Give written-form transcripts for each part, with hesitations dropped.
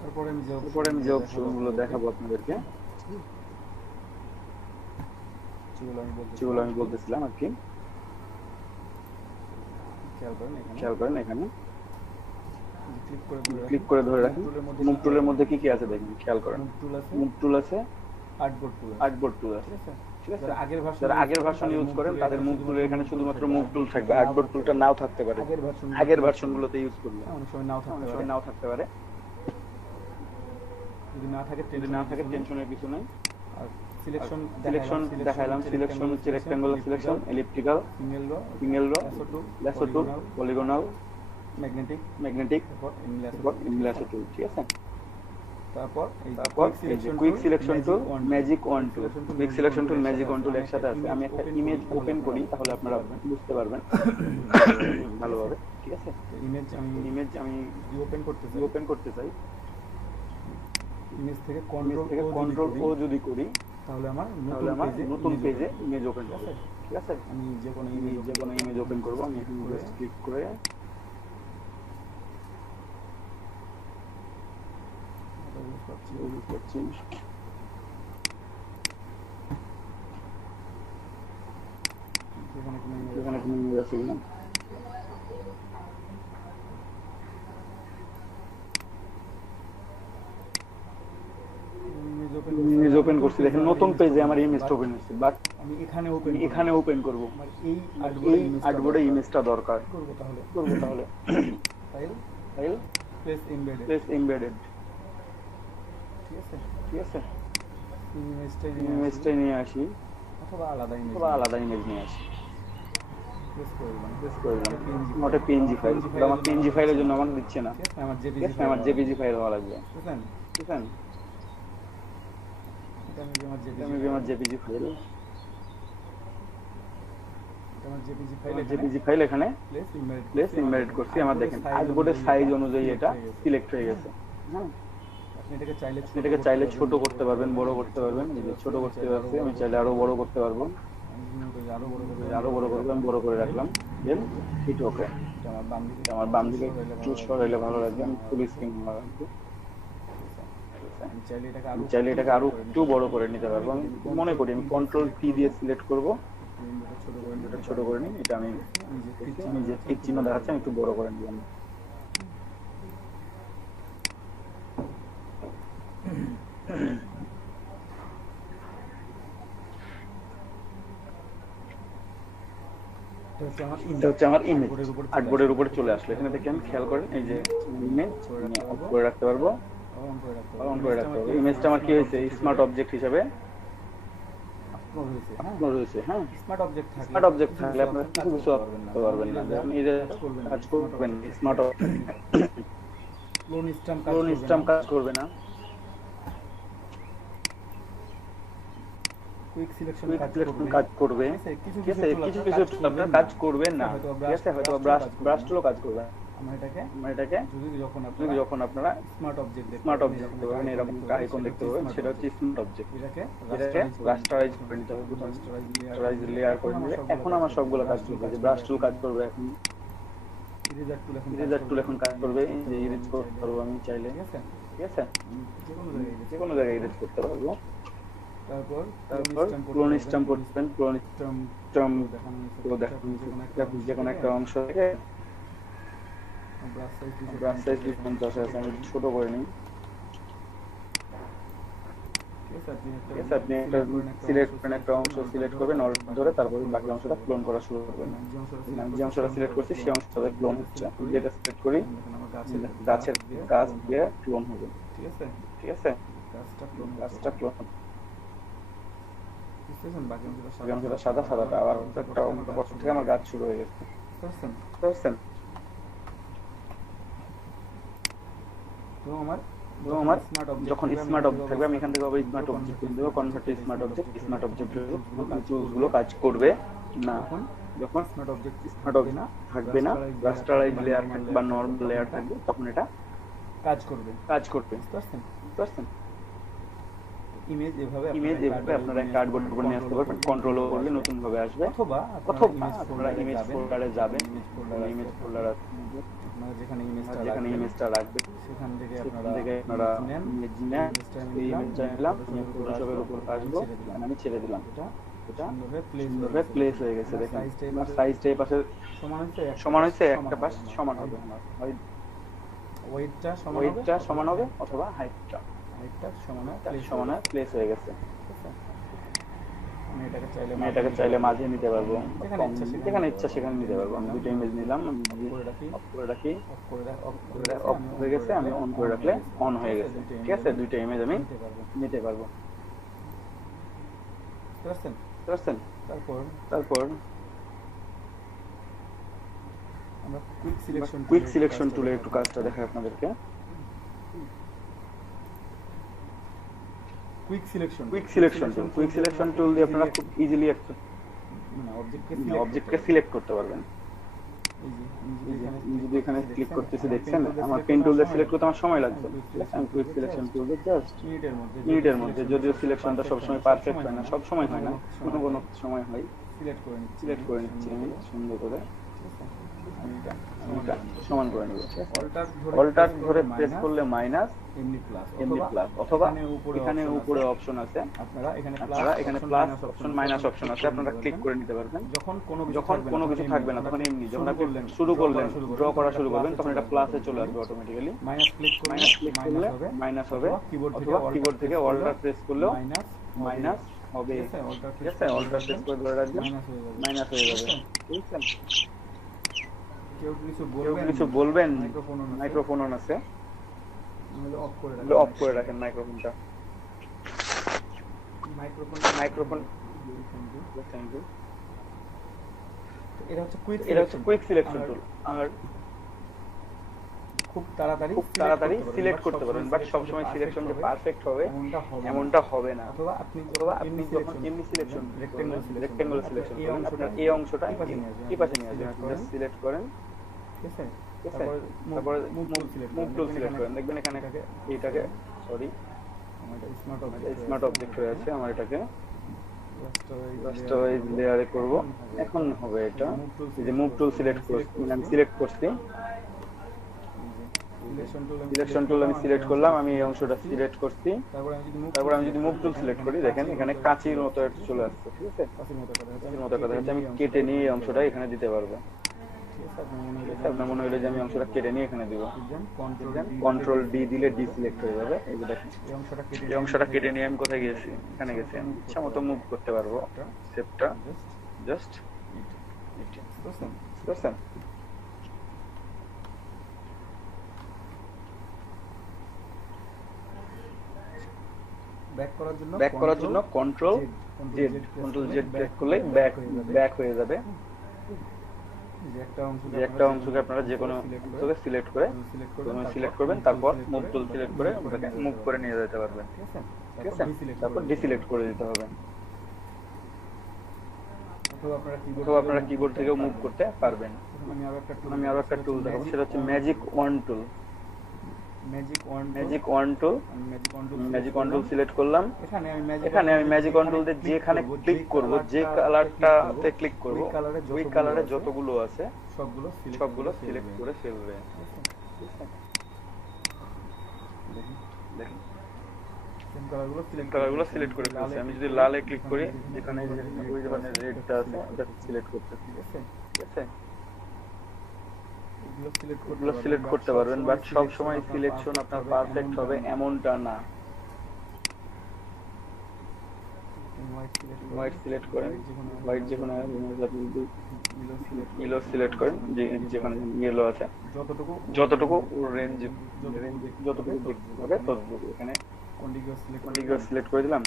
তারপরে আমি যে অপশনগুলো দেখাবো আপনাদেরকে, যেগুলো আমি বলতেছিলাম আর কি, খেয়াল করেন এখানে ক্লিক করে ধরে রাখেন। মুভ টুলের মধ্যে কি কি আছে দেখেন, খেয়াল করেন। মুভ টুল আছে, আর্টবোর্ড টুল আছে, ঠিক আছে। যারা আগের ভার্সন ইউজ করেন তাদের মুভ টুলের এখানে শুধুমাত্র মুভ টুল থাকবে, আর্টবোর্ড টুলটা নাও থাকতে পারে আগের ভার্সনগুলোতে ইউজ করলে, অনেক সময় নাও থাকতে পারে। যদি না থাকে টেনশনের কিছু নাই। সিলেকশন দেখাইলাম, সিলেকশন হচ্ছে rectangular selection, elliptical, single row, lasso tool, polygonal, magnetic, ইনলাসো টুল, ঠিক আছে। তারপর quick selection tool, magic wand tool. Quick selection tool, magic wand tool একসাথে আছে। আমি একটা ইমেজ ওপেন করি তাহলে আপনারা বুঝতে পারবেন ভালোভাবে, ঠিক আছে। ইমেজ আমি ওপেন করতে চাই, ইমেজ থেকে কন্ট্রোল ও যদি করি তাহলে আমার নতুন পেজে ইমেজ ওপেন হবে, ঠিক আছে। আমি যে কোনো ইমেজ ওপেন করব, আমি জাস্ট ক্লিক করে এখানে কোনো ইমেজ আছে কিনা ইমেজ ওপেন করছি, দেখেন নতুন পেজে আমার ইমেজটা ওপেন হচ্ছে, বাট আমি এখানে ওপেন করব, এই আর্টবোর্ডে ইমেজটা দরকার করব তাহলে ফাইল প্লেস এমবেডেড, ঠিক আছে। ইমেজটা নিয়ে আসি অথবা আলাদা ইমেজ নিয়ে আসি, নট এ পিএনজি ফাইল। আমার পিএনজি ফাইলের জন্য আমাকে দিচ্ছে না, আমার জেপিজি ফাইল হওয়া লাগবে, ঠিক আছে। আমার জেপিজি ফাইল এখানে প্লেস ইনভাইট করছি। আমার দেখেন আর্টবোর্ডের সাইজ অনুযায়ী এটা সিলেক্ট হয়ে গেছে। হ্যাঁ, এটাকে চাইলে ছোট করতে পারবেন, বড় করতে পারবেন। এই যে ছোট করতে পারছি, আমি চাইলে আরো বড় করতে পারবো, আরো বড় করবো, আমি বড় করে রাখলাম। দেন হিট ওকে। আমার বাম দিকে চুজ করাইলে ভালো লাগবে, আমি ফুল স্ক্রিন রাখবো। আমি চাইলে এটাকে আরো একটু বড় করে নিতে পারবো। আমি মনে করি আমি কন্ট্রোল টি দিয়ে সিলেক্ট করবো, এটা ছোট করে নিই। এটা আমি যে টিক চিহ্ন দেখাচ্ছে আমি একটু বড় করে নিলাম। এটা হচ্ছে আমার ইমেজ আর্টবোর্ডের উপরে চলে আসলো। এখানে দেখেন, খেয়াল করেন, এই যে ইমেজ অফ করে রাখতে পারবো, অন করে রাখতে পারবো। ইমেজটা আমার কি হয়েছে, স্মার্ট অবজেক্ট হিসেবে আপলোড হয়েছে। হ্যাঁ, স্মার্ট অবজেক্ট থাকলে আপনারা কিছু করতে পারবেন না। যখন এই যে কাজ করবেন, স্মার্ট ক্লোন স্ট্যাম্প কাজ করবে না, কুইক সিলেকশন কাজ করবে, ঠিক আছে। কিছু আপনার কাজ করবে না, ঠিক আছে। হয়তো ব্রাশ টুলও কাজ করবে। আমরা এটাকে যখন আপনারা স্মার্ট অবজেক্ট দেখতে পাবেন, এরকম আইকন দেখতে পাবেন, সেটা হচ্ছে স্মার্ট অবজেক্ট। এটাকে রাস্টারাইজ করে নিতে হবে, রাস্টারাইজ লেয়ার করে নিলে এখন আমার সবগুলো কাজ করবে। যে ব্রাশ টুল কাজ করবে, এখন ইরেজার টুল এখন কাজ করবে। যে ইরেজ করতে পারবো আমি চাইলে, ঠিক আছে। যে কোনো জায়গায় ইরেজ করতে পারবো। তারপর ক্লোন স্ট্যাম্প করবেন। ক্লোন স্ট্যাম্প দেখানো যে কোনো একটা অংশ থেকে ব্রাশ সাইজ 50 আছে, আমি ছোট করে নিই, ঠিক আছে। আপনি একটা সিলেক্ট করেন, একটা অংশ সিলেক্ট করবেন অল ধরে, তারপর বাকি অংশটা ক্লোন করা শুরু করবেন। আমি যে অংশটা সিলেক্ট করছি সেই অংশটা ক্লোন হচ্ছে। যেটা সিলেক্ট করি গাছের গাছ দিয়ে ক্লোন হবে, ঠিক আছে, ঠিক আছে। গাছটা ক্লোন, বাকি অংশটা সাদা, সাদাটা আবার একটা অংশ থেকে আমার গাছ শুরু হয়ে গেছে, বুঝছেন? তো আমার যখন স্মার্ট অবজেক্ট থাকবে, আমি এখান থেকে আবার স্মার্ট অবজেক্ট দেবো, convert to smart object. Smart object টুলসগুলো কাজ করবে না যখন স্মার্ট অবজেক্ট থাকবে না, রাস্টারাইজ লেয়ার থাকবে বা নরমাল লেয়ার থাকবে, তখন এটা কাজ করবে, বুঝতে পারছেন? ইমেজ এভাবে আপনারা কার্ডবোর্ড উপর নিয়ে আসতে পারবেন, কন্ট্রোল করলে নতুন ভাবে আসবে, অথবা আপনারা ইমেজ ফোল্ডারে যাবেন, ইমেজ ফোল্ডার আছে আপনারা যেখানে ইমেজটা রাখবেন সেখান থেকে আপনারা ইমেজ নেন, এই ইমেজটা নিলাম, ফটোশপের উপর আসবো, আমি ছেড়ে দিলাম, এটা সুন্দরভাবে প্লেস হয়ে গেছে। দেখেন আমার সাইজটা এই পাশে সমান হয়েছে, একটা পাশ সমান হবে, আমার ওয়েটটা সমান হবে অথবা হাইটটা সমান প্লেস হয়ে গেছে। আমি এটাকে চাইলে মাঝে নিতে পারবো, যেখানে ইচ্ছা সেখানে নিতে পারবো। আমি দুটো ইমেজ নিলাম, আমি অফ করে রাখি, অফ হয়ে গেছে, আমি অন করে রাখলে অন হয়ে গেছে, ঠিক আছে। দুইটা ইমেজ আমি নিতে পারবো, বুঝতে তারপর আমরা কুইক সিলেকশন টুলে একটু কাজটা দেখাই আপনাদেরকে। কুইক সিলেকশন টুল দিয়ে আপনারা খুব ইজিলি একটা অবজেক্টকে সিলেক্ট করতে পারবেন। যদি এখানে ক্লিক করতেছি, দেখছেন আমার পেন টুল দিয়ে সিলেক্ট করতে আমার সময় লাগবে, আমি কুইক সিলেকশন টুল দিয়ে জাস্ট মিনিটের মধ্যে, যদিও সিলেকশনটা সবসময় পারফেক্ট হয় না, সব সময় হয় না, কোনো সময় হয়, সিলেক্ট করে নিচ্ছি আমি সুন্দর করে, সমান করে নেব। অল্টার ধরে প্রেস করলে মাইনাস, এমনি প্লাস, অথবা এখানে উপরে অপশন আছে, আপনারা এখানে প্লাস অপশন মাইনাস অপশন আছে, আপনারা ক্লিক করে নিতে পারবেন। যখন কোনো কিছু থাকবে না তখন এমনি, যখন আপনি শুরু করলেন ড্র করা শুরু করবেন তখন এটা প্লাসে চলে আসবে অটোমেটিক্যালি, মাইনাস ক্লিক করলে মাইনাস হবে, অথবা কিবোর্ড থেকে অল্টার প্রেস করলেও মাইনাস হবে, ঠিক আছে। অল্টার প্রেস করে ধরে রাখবেন, মাইনাস হয়ে যাবে, ঠিক আছে। কেউ কিছু বলবেন, মাইক্রোফোন অন আছে, অফ করে রাখেন মাইক্রোফোনটা, মাইক্রোফোন। এটা হচ্ছে কুইক সিলেকশন টুল, আর খুব তাড়াতাড়ি সিলেক্ট করতে পারবেন, বাট সবসময় সিলেকশন যে পারফেক্ট হবে এমনটা হবে না, অথবা আপনি যখন এমনি সিলেকশন রেক্টেঙ্গুলার সিলেকশন করেন, আপনার এই অংশটা কি পাশে নিয়ে আসবেন, জাস্ট সিলেক্ট করেন, ঠিক আছে। তারপর মুভ টুল সিলেক্ট করেন, দেখবেন এখানে এইটাকে, সরি স্মার্ট অবজেক্ট হয়ে আছে, আমার এটাকে রাস্টারাইজ লেয়ারে করব। এখন হবে এটা, এই যে মুভ টুল সিলেক্ট আমি সিলেক্ট করছি, সিলেকশন টুল আমি সিলেক্ট করলাম, আমি এই অংশটা সিলেক্ট করছি, তারপর আমি যদি মুভ টুল সিলেক্ট করি, দেখেন এখানে কাঁচির মতো একটা চলে আসছে, ঠিক আছে। কাঁচির মতো কথা হচ্ছে, আমি কেটে নিয়ে এই অংশটা এখানে দিতে পারবো, আপনার মনে হলো যে আমি অংশটা কেটে নিয়ে এখানে দিব, কন্ট্রোল ডি দিলে ডি সিলেক্ট হয়ে যাবে। এই যে দেখেন এই অংশটা কেটে নিয়ে আমি কোথায় গেছি, এখানে গেছি, আমি ইচ্ছা মতো মুভ করতে পারবো শেপটা, জাস্ট বুঝছেন। ব্যাক করার জন্য কন্ট্রোল জেড ব্যাক করলে ব্যাক হয়ে যাবে। যে একটা অংশকে আপনারা যে কোনো অংশকে সিলেক্ট করবেন, তারপর মুভ টুল সিলেক্ট করে ওটাকে মুভ করে নিয়ে যেতে পারবেন, ঠিক আছে। তারপর ডিসিলেক্ট করে দিতে হবে, অথবা আপনারা কিবোর্ড থেকেও মুভ করতে পারবেন। আমি আরো একটা টুল দেখাবো, সেটা হচ্ছে ম্যাজিক ওয়ান টুল। ম্যাজিক ওয়ান টুল সিলেক্ট করলাম, এখানে আমি ম্যাজিক ওয়ান টুল দিয়ে যেখানে ক্লিক করব, যে কালারটাতে ক্লিক করব, ওই কালারে যতগুলো আছে সবগুলো সিলেক্ট করে ফেলবে, দেখেন কালারগুলো সিলেক্ট করে ফেলছে। আমি যদি লালে ক্লিক করি, যেখানে ওই ধরনের রেডটা আছে ওটা সিলেক্ট করতে, ঠিক আছে। এগুলো সিলেক্ট করতে পারবেন, বাট সব সময় সিলেকশন আপনার পারফেক্ট হবে এমনটা না। হোয়াইট সিলেক্ট করেন, হোয়াইট যেখানে ইয়েলো সিলেক্ট করেন, যেখানে ইয়েলো আছে যতটুকু রেঞ্জ যতটুকু দেখতে হবে ততটুকু, এখানে কন্টিনিউয়াস সিলেক্ট করে দিলাম,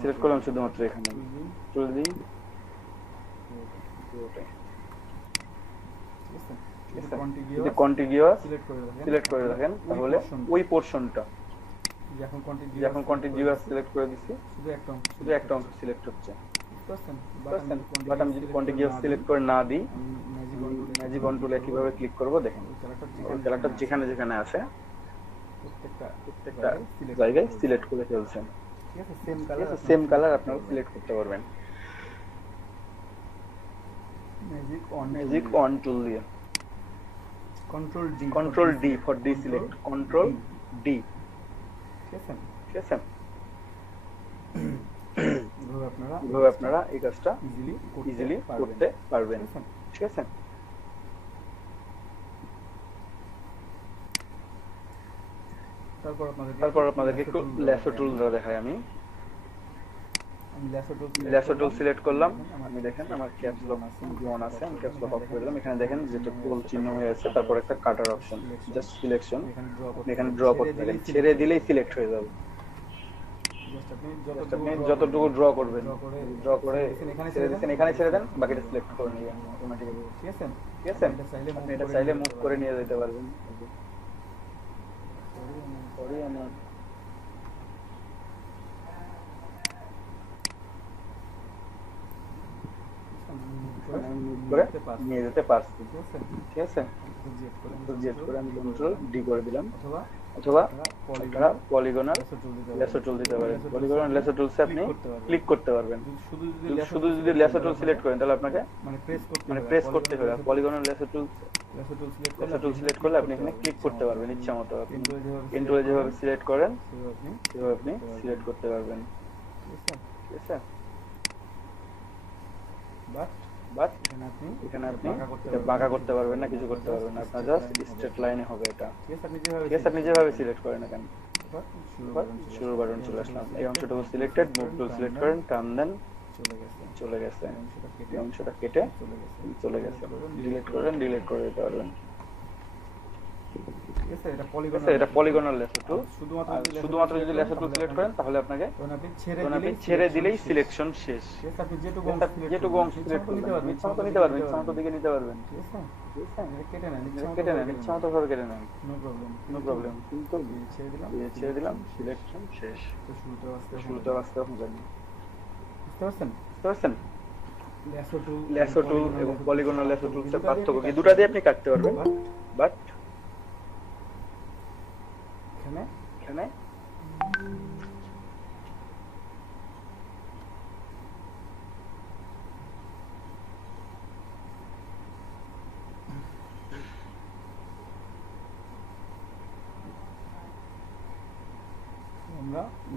সিলেক্ট করলাম শুধুমাত্র এখানে চলে দিই, যদি কন্টিনিউয়াস সিলেক্ট করে রাখেন তাহলে ওই পোরশনটা, এখন কন্টিনিউয়াস সিলেক্ট করে দিচ্ছি, শুধু একটা অংশ সিলেক্ট হচ্ছে, বাট আমি যদি কন্টিনিউয়াস সিলেক্ট করে না দিই, ম্যাজিক অন টুলে কিভাবে ক্লিক করব দেখেন, ক্যারেক্টার যেখানে যেখানে আছে প্রত্যেকটা জায়গায় সিলেক্ট করে ফেলছেন। ঠিক আছে, সেম কালার আপনারা সিলেক্ট করতে পারবেন ম্যাজিক অন টুল দিয়ে। Control D for D select, control D. ঠিক আছে, এভাবে আপনারা এই কাজটা ইজিলি করতে পারবেন। ঠিক আছে, তারপর আপনাদেরকে একটু ল্যাসো টুল দেখাই। আমি ল্যাসো টুল সিলেক্ট করলাম। আমি দেখেন আমার ক্যাপস লক অন আছে, আমি ক্যাপস লক অফ করে দিলাম। এখানে দেখেন যেটা গোল চিহ্ন হয়ে আছে, তারপর একটা কাটার অপশন, জাস্ট সিলেকশন। এখানে ড্র করতে পারেন, ছেড়ে দিলেই সিলেক্ট হয়ে যাবে। আপনি যতটুকু ড্র করবেন, ড্র করে ছেড়ে দিচ্ছেন, এখানে ছেড়ে দেন, বাকিটা সিলেক্ট করে নিবেন অটোমেটিক্যালি। ঠিক আছে, আপনি এটা চাইলে মুভ করে নিয়ে যেতে পারবেন। নিয়ে যেতে পারছি। ঠিক আছে, আমি কন্ট্রোল ডি করে দিলাম। অথবা আপনারা পলিগনাল ল্যাসো টুল দিতে পারেন। পলিগনাল ল্যাসো টুলসে আপনি ক্লিক করতে পারবেন। শুধু যদি ল্যাসো টুল সিলেক্ট করেন তাহলে আপনাকে প্রেস করতে হবে। পলিগনাল ল্যাসো টুল সিলেক্ট করলে আপনি এখানে ক্লিক করতে পারবেন ইচ্ছা মতো। আপনি কিন্তু যেভাবে সিলেক্ট করেন সেভাবে আপনি সিলেক্ট করতে পারবেন। ঠিক আছে, বাট এখানে আপনি বাঁকা করতে পারবেন না, কিছু করতে পারবেন না, আপনার জাস্ট স্ট্রেট লাইনে হবে এটা। ঠিক আছে, আপনি যেভাবে সিলেক্ট করেন না কেন। শুরু বাটন চলে আসলাম, এই অংশটুকু সিলেক্টেড, মুভ টুল সিলেক্ট করেন, টান দেন, চলে গেছে। এই অংশটা কেটে চলে গেছে, ডিলিট করে দিতে পারবেন। এটা পলিগনাল ল্যাসো টুল। শুধুমাত্র যদি ল্যাসো টুল সিলেক্ট করেন তাহলে আপনাকে ছেড়ে দিলেই সিলেকশন শেষ। যেটুকু অংশ সিলেক্ট করবেন ইচ্ছা মতো নিতে পারবেন, ইচ্ছা মতো দিকে নিতে পারবেন। কেটে নেন, ইচ্ছা মতো ভাবে কেটে নেন, নো প্রবলেম। কিন্তু ছেড়ে দিলাম, সিলেকশন শেষ। শুরুতে আসতে হবে, বুঝতে পারছেন? ল্যাসো টুল এবং পলিগনাল ল্যাসো টুলসের পার্থক্য কি? দুটা দিয়ে আপনি কাটতে পারবেন, বাট এখানে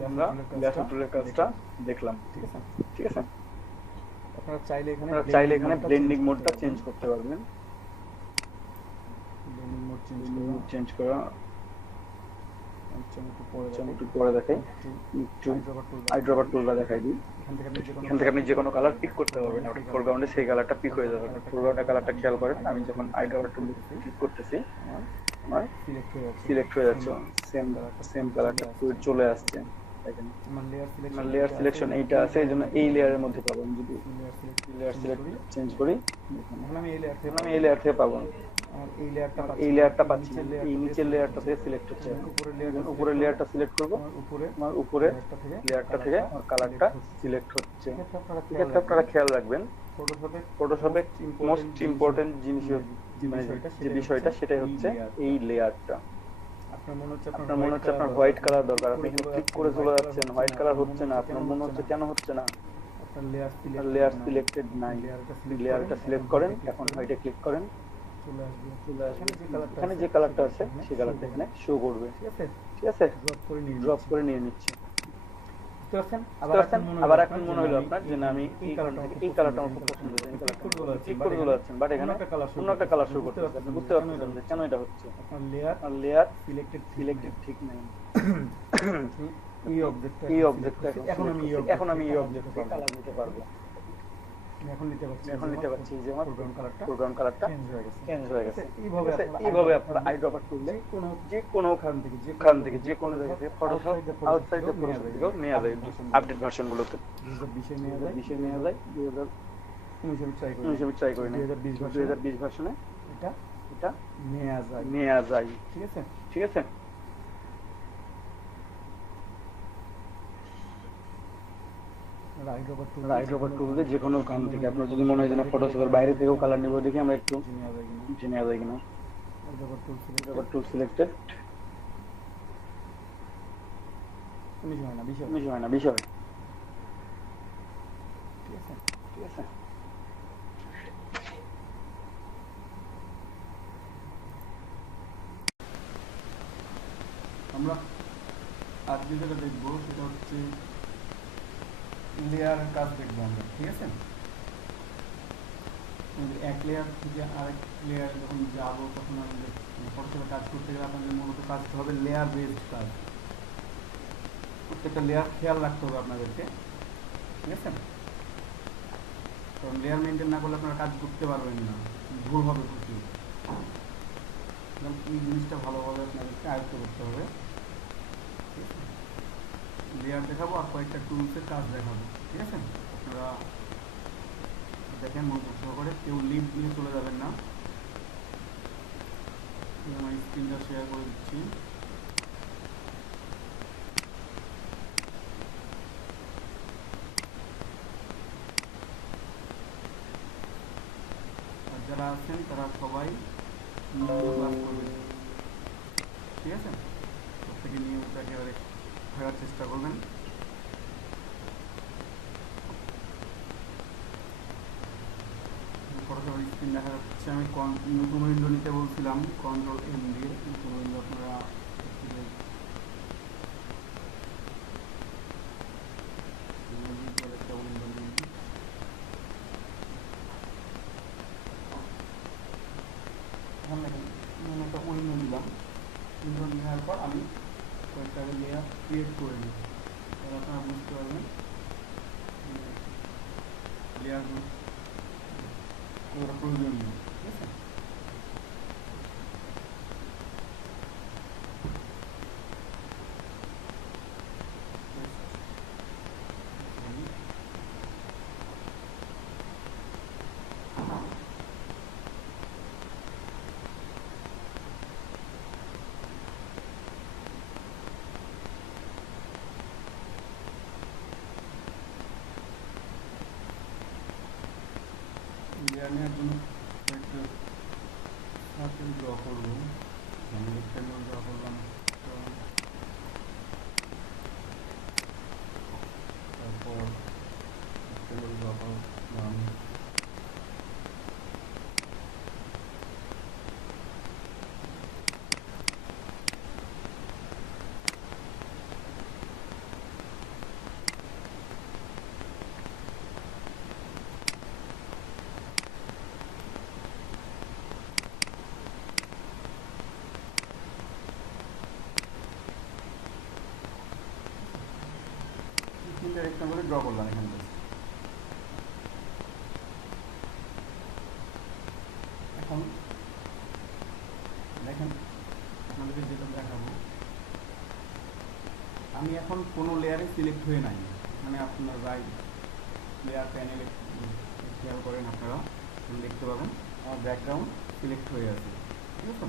আমরা ল্যাসো টুলের কাজটা দেখলাম। ঠিক আছে, আপনারা চাইলে এখানে ব্লেন্ডিং মোডটা চেঞ্জ করতে পারবেন। চেঞ্জ করা একটু পরে দেখাই, একটু আইড্রপার টুলটা দেখাই দিই। এখান থেকে আপনি যে কোনো কালার পিক করতে পারবেন, ফোরগ্রাউন্ডে সেই কালারটা পিক হয়ে যাবে। ফোরগ্রাউন্ডের কালারটা খেয়াল করেন, আমি যখন আইড্রপার টুল ক্লিক করতেছি আমার সিলেক্ট হয়ে যাচ্ছে, সেম কালারটা চলে আসছে। দেখেন আমার লেয়ার সিলেকশন এইটা আছে, এই জন্য এই লেয়ারের মধ্যে পাবেন। যদি লেয়ার সিলেক্ট চেঞ্জ করি, আমি এই লেয়ার থেকে পাবো, এই লেয়ারটা পাচ্ছি না, এই নিচের লেয়ারটা থেকে সিলেক্ট হচ্ছে। উপরের লেয়ারটা সিলেক্ট করবো, আমার উপরে লেয়ারটা থেকে আমার কালারটা সিলেক্ট হচ্ছে। এক্ষেত্রে আপনারা খেয়াল রাখবেন, ফটোশপে মোস্ট ইম্পর্টেন্ট জিনিস, মানে যে বিষয়টা, সেটাই হচ্ছে এই লেয়ারটা। আপনার মনে হচ্ছে আপনার হোয়াইট কালার দরকার, আপনি এখানে ক্লিক করে চলে যাচ্ছেন, হোয়াইট কালার হচ্ছে না, আপনার মনে হচ্ছে কেন হচ্ছে না, লেয়ার সিলেক্টেড নাই। লেয়ারটা সিলেক্ট করেন, এখন হোয়াইটে ক্লিক করেন, এখানে যে কালারটা আছে সেই কালারটা এখানে শো করবে। ঠিক আছে, ড্রপ করে নিয়ে নিচ্ছি। আবার এখন মনে হলো আপনার যে না, আমি এই কালারটা আমার খুব পছন্দ হয়েছে, এই কালারটা ক্লিক করে চলে যাচ্ছেন, বাট এখানে অন্য একটা কালার শো করতে পারছেন, বুঝতে পারছেন যে কেন এটা হচ্ছে। আর লেয়ার সিলেক্টেড ঠিক নাই। এই অবজেক্টটা এখন আমি এই অবজেক্টে কালার নিতে পারবো। এখন নিতে পারছি যে আমার ফোরগ্রাউন্ড কালারটা চেঞ্জ হয়ে গেছে। এইভাবে আপনারা আইড্রপার টুলে যে কোনো খান থেকে যে কোনো জায়গা থেকে ফটোশপ আউটসাইড দ্য ফটোশপ থেকেও নেওয়া যায়। আপডেট ভার্সনগুলোতে 2020 নেওয়া যায়, 2019 ট্রাই করি না, 2020 ভার্সনে এটা নেওয়া যায়। ঠিক আছে, আইড্রপার টুল দিয়ে যে কোনো কান থেকে, আপনার যদি মনে হয় যে না ফটোশপের বাইরে থেকেও কালার নিব, দেখি আমরা একটু নেওয়া যায় কিনা। আইড্রপার টুল সিলেক্টেড, 19 হয় না 20 হয়, 19 হয় না 20 হয়। ঠিক আছে। ঠিক আছে, আমরা আজকে যেটা দেখবো সেটা হচ্ছে লেয়ার কাজ দেখবো আমরা, ঠিক আছে। এক লেয়ার থেকে আরেক লেয়ার যখন যাবো তখন আমাদের ফটোশপে কাজ করতে গেলে আপনাদের মূলত কাজটা হবে লেয়ার বেসড কাজ। প্রত্যেকটা লেয়ার খেয়াল রাখতে হবে আপনাদেরকে, ঠিক আছে। কারণ লেয়ার মেনটেন না করলে আপনারা কাজ করতে পারবেন না, ভুল হবে প্রচুর। এই জিনিসটা ভালোভাবে আপনাদেরকে আয়ত্ত করতে হবে। লেয়ার দেখাবো আর কয়েকটা টুলসের কাজ দেখাবো, ঠিক আছে। আপনারা দেখেন মনোযোগ সহকারে, কেউ লিঙ্ক নিয়ে চলে যাবেন না। আমার স্ক্রিনটা শেয়ার করে দিচ্ছি। আর যারা আছেন তারা সবাই ক্লাস করবেন, ঠিক আছে। প্রত্যেকে নিয়মিত একেবারে থাকার চেষ্টা করবেন। ফটোশপের স্ক্রিন দেখা যাচ্ছে। আমি নতুন উইন্ডো নিতে বলছিলাম, কন্ট্রোল এম দিয়ে নতুন উইন্ডো আপনারা একটা উইন্ডো নিয়ে একটা উইন্ডো নিলাম। উইন্ডো নেওয়ার পর আমি কয়েকটা লেয়ার ক্রিয়েট করে নিই, তাহলে আপনারা বুঝতে পারবেন লেয়ারগুলো কতটা প্রয়োজনীয়, ঠিক আছে। লেয়ার নেওয়ার জন্য একটা সার্কেল ড্র করবো, আমি রেক্ট্যাঙ্গেল ড্র করলাম। তারপর রেক্ট্যাঙ্গেল ড্র করলাম। তিনটা রেক্ট্যাঙ্গেল ড্র করলাম এখানে। এখন দেখেন আপনাদেরকে যেটা দেখাবো, আমি এখন কোনো লেয়ারে সিলেক্ট হয়ে নাই। মানে আপনার রাইট লেয়ার প্যানেলে খেয়াল করেন, আপনারা দেখতে পাবেন আমার ব্যাকগ্রাউন্ড সিলেক্ট হয়ে আছে, ঠিক আছে।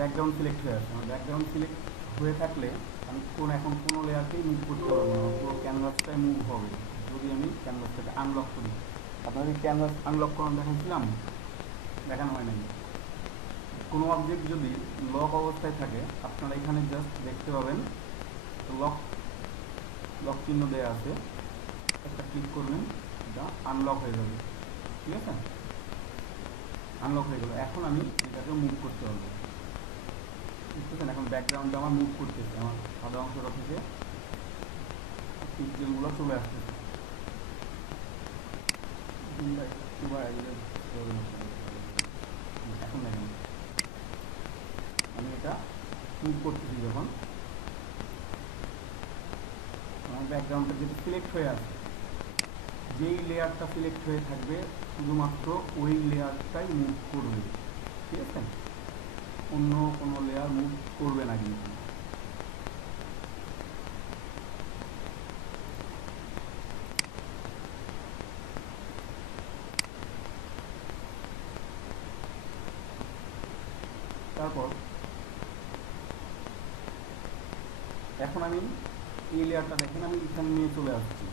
ব্যাকগ্রাউন্ড সিলেক্ট হয়ে আছে। আমার ব্যাকগ্রাউন্ড সিলেক্ট হয়ে থাকলে আমি এখন কোনো লেয়ারকেই মুভ করতে পারবো না, পুরো ক্যানভাসটাই মুভ হবে যদি আমি ক্যানভাসটাকে আনলক করি। আপনাদের ক্যানভাস আনলক করানো দেখাচ্ছিলাম, দেখানো হয় নাই। কোনো অবজেক্ট যদি লক অবস্থায় থাকে আপনারা এখানে জাস্ট দেখতে পাবেন লক চিহ্ন দেওয়া আছে, একটা ক্লিক করবেন, এটা আনলক হয়ে যাবে, ঠিক আছে। আনলক হয়ে গেল। এখন আমি এটাকে মুভ করতে পারবো, বুঝতেছেন। এখন ব্যাকগ্রাউন্ডে আমার মুভ করতেছে, আমার সাদা অংশটা থেকে পিক্সেলগুলো চলে আসতেছে। এখন দেখেন আমি এটা মুভ করতেছি, যখন আমার ব্যাকগ্রাউন্ডটা যেটা সিলেক্ট হয়ে আছে, যেই লেয়ারটা সিলেক্ট হয়ে থাকবে শুধুমাত্র ওই লেয়ারটাই মুভ করবে, ঠিক আছে। অন্য কোনো লেয়ার মুভ করবে না কিন্তু। তারপর এখন আমি এই লেয়ারটা দেখেন আমি এখানে নিয়ে চলে আসছি।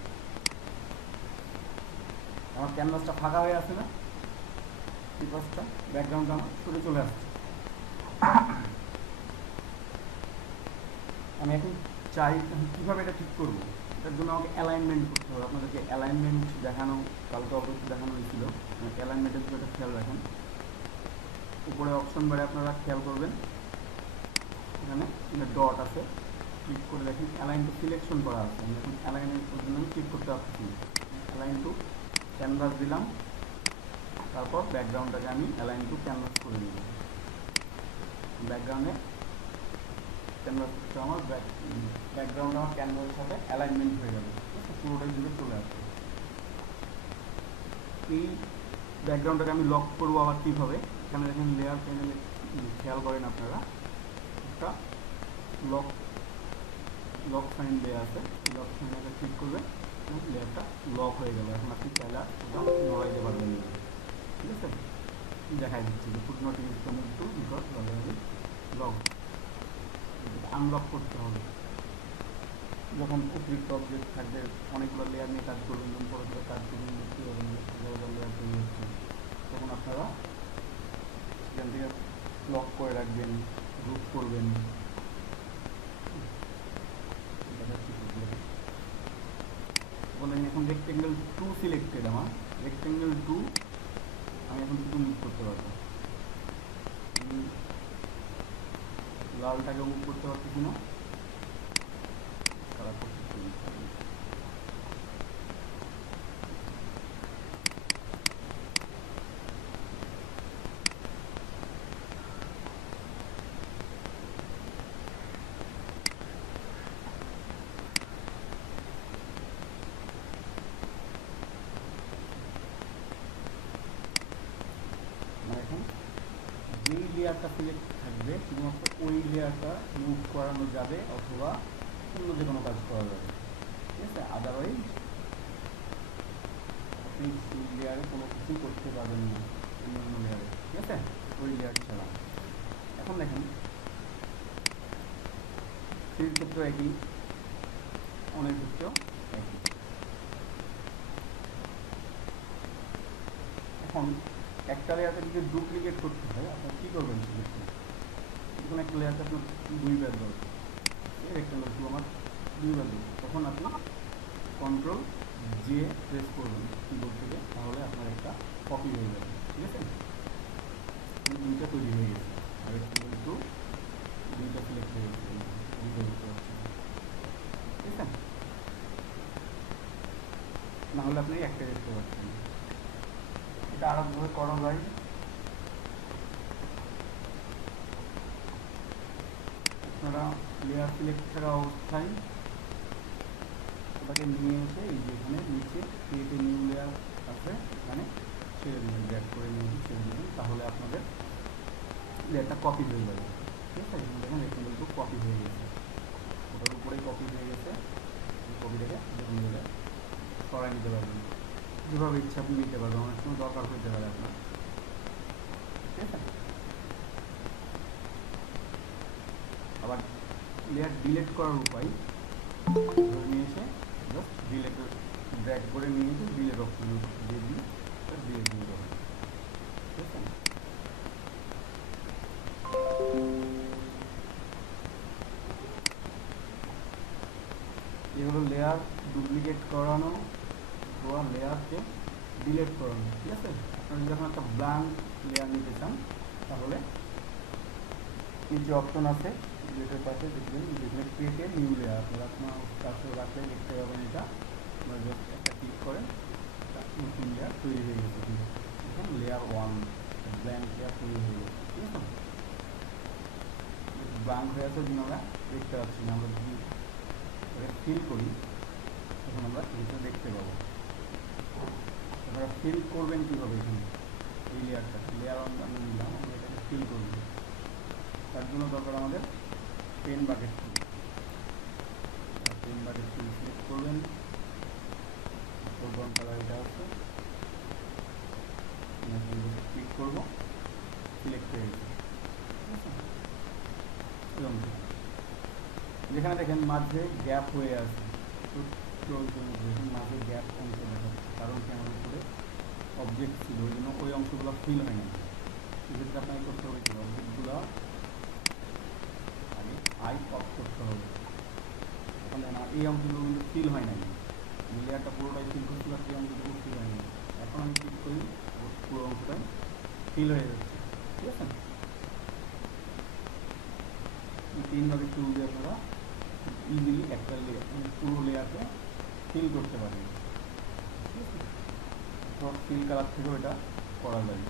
আমার ক্যানভাসটা ফাঁকা হয়ে আছে না, দেখতে পাচ্ছ ব্যাকগ্রাউন্ড আমার সরে চলে আসছে। আমি এখন চাই কীভাবে এটা ঠিক করবো, এটার জন্য আমাকে অ্যালাইনমেন্ট করতে হবে। আপনাদেরকে অ্যালাইনমেন্ট দেখানো কালকে অবশ্যই দেখানো হয়েছিল। অ্যালাইনমেন্টের বিষয়টা খেয়াল রাখেন। উপরে অপশন বারে আপনারা খেয়াল করবেন, এখানে ডট আছে, ক্লিক করে দেখেন অ্যালাইন টু সিলেকশন করা আছে। আমি এখন অ্যালাইনের জন্য ক্লিক করতে পারছি। অ্যালাইন টু ক্যানভাস দিলাম, তারপর ব্যাকগ্রাউন্ডটাকে আমি অ্যালাইন টু ক্যানভাস করে নিব। ব্যাকগ্রাউন্ডে ক্যানভাস হচ্ছে আমার ব্যাকগ্রাউন্ড আমার ক্যানভাসের সাথে অ্যালাইনমেন্ট হয়ে যাবে, পুরোটাই জুড়ে চলে আসবে। এই ব্যাকগ্রাউন্ডটাকে আমি লক করবো আবার কীভাবে, এখানে দেখেন লেয়ার প্যানেলে খেয়াল করেন আপনারা, একটা লক সাইন দেওয়া আছে, লক সাইনটা ক্লিক করবে, লেয়ারটা লক হয়ে গেল। এখন আপনি চাইলে নড়াইতে পারবেন না, ঠিক আছে? দেখাই দিচ্ছি যে food not use to to because already lock. Unlock করতে হবে যখন অতিরিক্ত অবজেক্ট থাকবে, অনেকগুলো লেয়ার নিয়ে কাজ করবেন, যখন পরে কাজ করবেন দেখতে পাবেন লেয়ার তৈরি হচ্ছে, তখন আপনারা এখান থেকে লক করে রাখবেন, গ্রুপ করবেন। এখন রেক্টেঙ্গেল 2 সিলেক্টেড, আমার রেক্টেঙ্গেল 2 আমি এখন শুধু মুভ করতে পারবো। লালটাকে মুভ করতে পারতেছি না, কালার করতেছি। যেই লেয়ারটা সিলেক্ট থাকবে শুধুমাত্র ওই লেয়ারটা মুভ করানো যাবে অথবা অন্য যে কোনো কাজ করা যাবে, ঠিক আছে? আদারওয়াইজ আপনি সেই লেয়ারে কোনো কিছুই করতে পারবেন না অন্য লেয়ারে, ঠিক আছে? ওই লেয়ার ছাড়া। এখন দেখেন ফিল ক্ষেত্র একই, অনেক ক্ষেত্রেও একই। এখন একটা লেয়ারকে যদি ডুপ্লিকেট করতে হয় আপনার কী করবেন? কোনো একটা লেয়ারকে আপনার 2 বার দরকার, এই রেক্টেঙ্গেল 2 আমার 2 বার দরকার, তখন আপনি কন্ট্রোল জে প্রেস করবেন কিবোর্ড থেকে, তাহলে আপনার একটা কপি হয়ে যাবে, ঠিক আছে? দুইটা তৈরি হয়ে গেছে, আর রেক্টেঙ্গেল 2 দুইটা সিলেক্ট হয়ে গেছে, ঠিক আছে? নাহলে আপনি একটা দেখতে পাচ্ছেন। এটা আরেকভাবে করা যায়, আপনারা লেয়ার সিলেক্ট থাকা অবস্থায় ওটাকে নিয়ে এসে এই যে এখানে নিচে ক্রিয়েট নিউ লেয়ার আছে, এখানে ছেড়ে দেবেন, ব্যাক করে নিয়ে ছেড়ে দেবেন, তাহলে আপনাদের লেয়ারটা কপি হয়ে যাবে, ঠিক আছে? দেখেন রেক্টেঙ্গেল 2 কপি হয়ে গেছে, ওটার উপরেই কপি হয়ে গেছে। এই কপিটাকে যখন লেয়ার সরাই নিতে পারবেন, যেভাবে ইচ্ছা আপনি নিতে পারবেন, অনেক সময় দরকার হতে পারে আপনার, ঠিক আছে? আবার লেয়ার ডিলিট করার উপায়, ধরে নিয়ে এসে জাস্ট ডিলিট ড্র্যাগ করে নিয়ে এসে ডিলিট অপশন দিয়ে দিই, ডিলিট দিয়ে দেবেন, ঠিক আছে? এগুলো লেয়ার ডুপ্লিকেট করানো অথবা লেয়ারকে ডিলিট করানো, ঠিক আছে? আপনারা যখন একটা ব্ল্যাঙ্ক লেয়ার নিতে চান তাহলে নিচে অপশন আছে ডিলিটের পাশে দেখবেন, যেখানে ক্রিয়েট নিউ লেয়ার, আপনারা আপনার কাছে রাখলে দেখতে পাবেন। এটা আপনারা জাস্ট একটা ক্লিক করেন, নতুন লেয়ার তৈরি হয়ে গেছে, দেখুন লেয়ার 1 ব্ল্যাঙ্ক লেয়ার তৈরি হয়ে গেছে, ঠিক আছে? ব্ল্যাঙ্ক হয়ে আছে যদি আমরা দেখতে পাচ্ছি না, আমরা যদি ফিল করি তখন আমরা এটা দেখতে পাবো। আপনারা ফিল করবেন কীভাবে? এখানে এই লেয়ারটা লেয়ার আমি নিলাম, আমরা এটাকে ফিল করব, তার জন্য দরকার আমাদের pen bucket tool. Pen bucket tool select করবেন, ফোরগ্রাউন্ড কালার এটা আছে, ক্লিক করবো, সিলেক্ট হয়ে গেছে, যেখানে দেখেন মাঝে গ্যাপ হয়ে আছে, মাঝে গ্যাপ অংশ দেখাচ্ছে, কারণ কি আমার উপরে অবজেক্ট ছিল, ওই জন্য ওই অংশগুলো ফিল হয় না। সেক্ষেত্রে আপনাকে করতে হবে কি অবজেক্টগুলো আগে আই অফ করতে হবে। এখন দেখেন আমার এই অংশগুলো কিন্তু ফিল হয় নাই, লেয়ারটা পুরোটাই ফিল করছিল, এই অংশটুকু ফিল হয়নি। এখন আমি ক্লিক করি, পুরো অংশটাই ফিল হয়ে যাচ্ছে। ঠিক আছে, তিনভাবে টুল দিয়ে আপনারা ইজিলি একটা লেয়ার পুরো লেয়ারকে ফিল করতে পারেন। তো ফিল কালার থেকেও এটা করা যায়।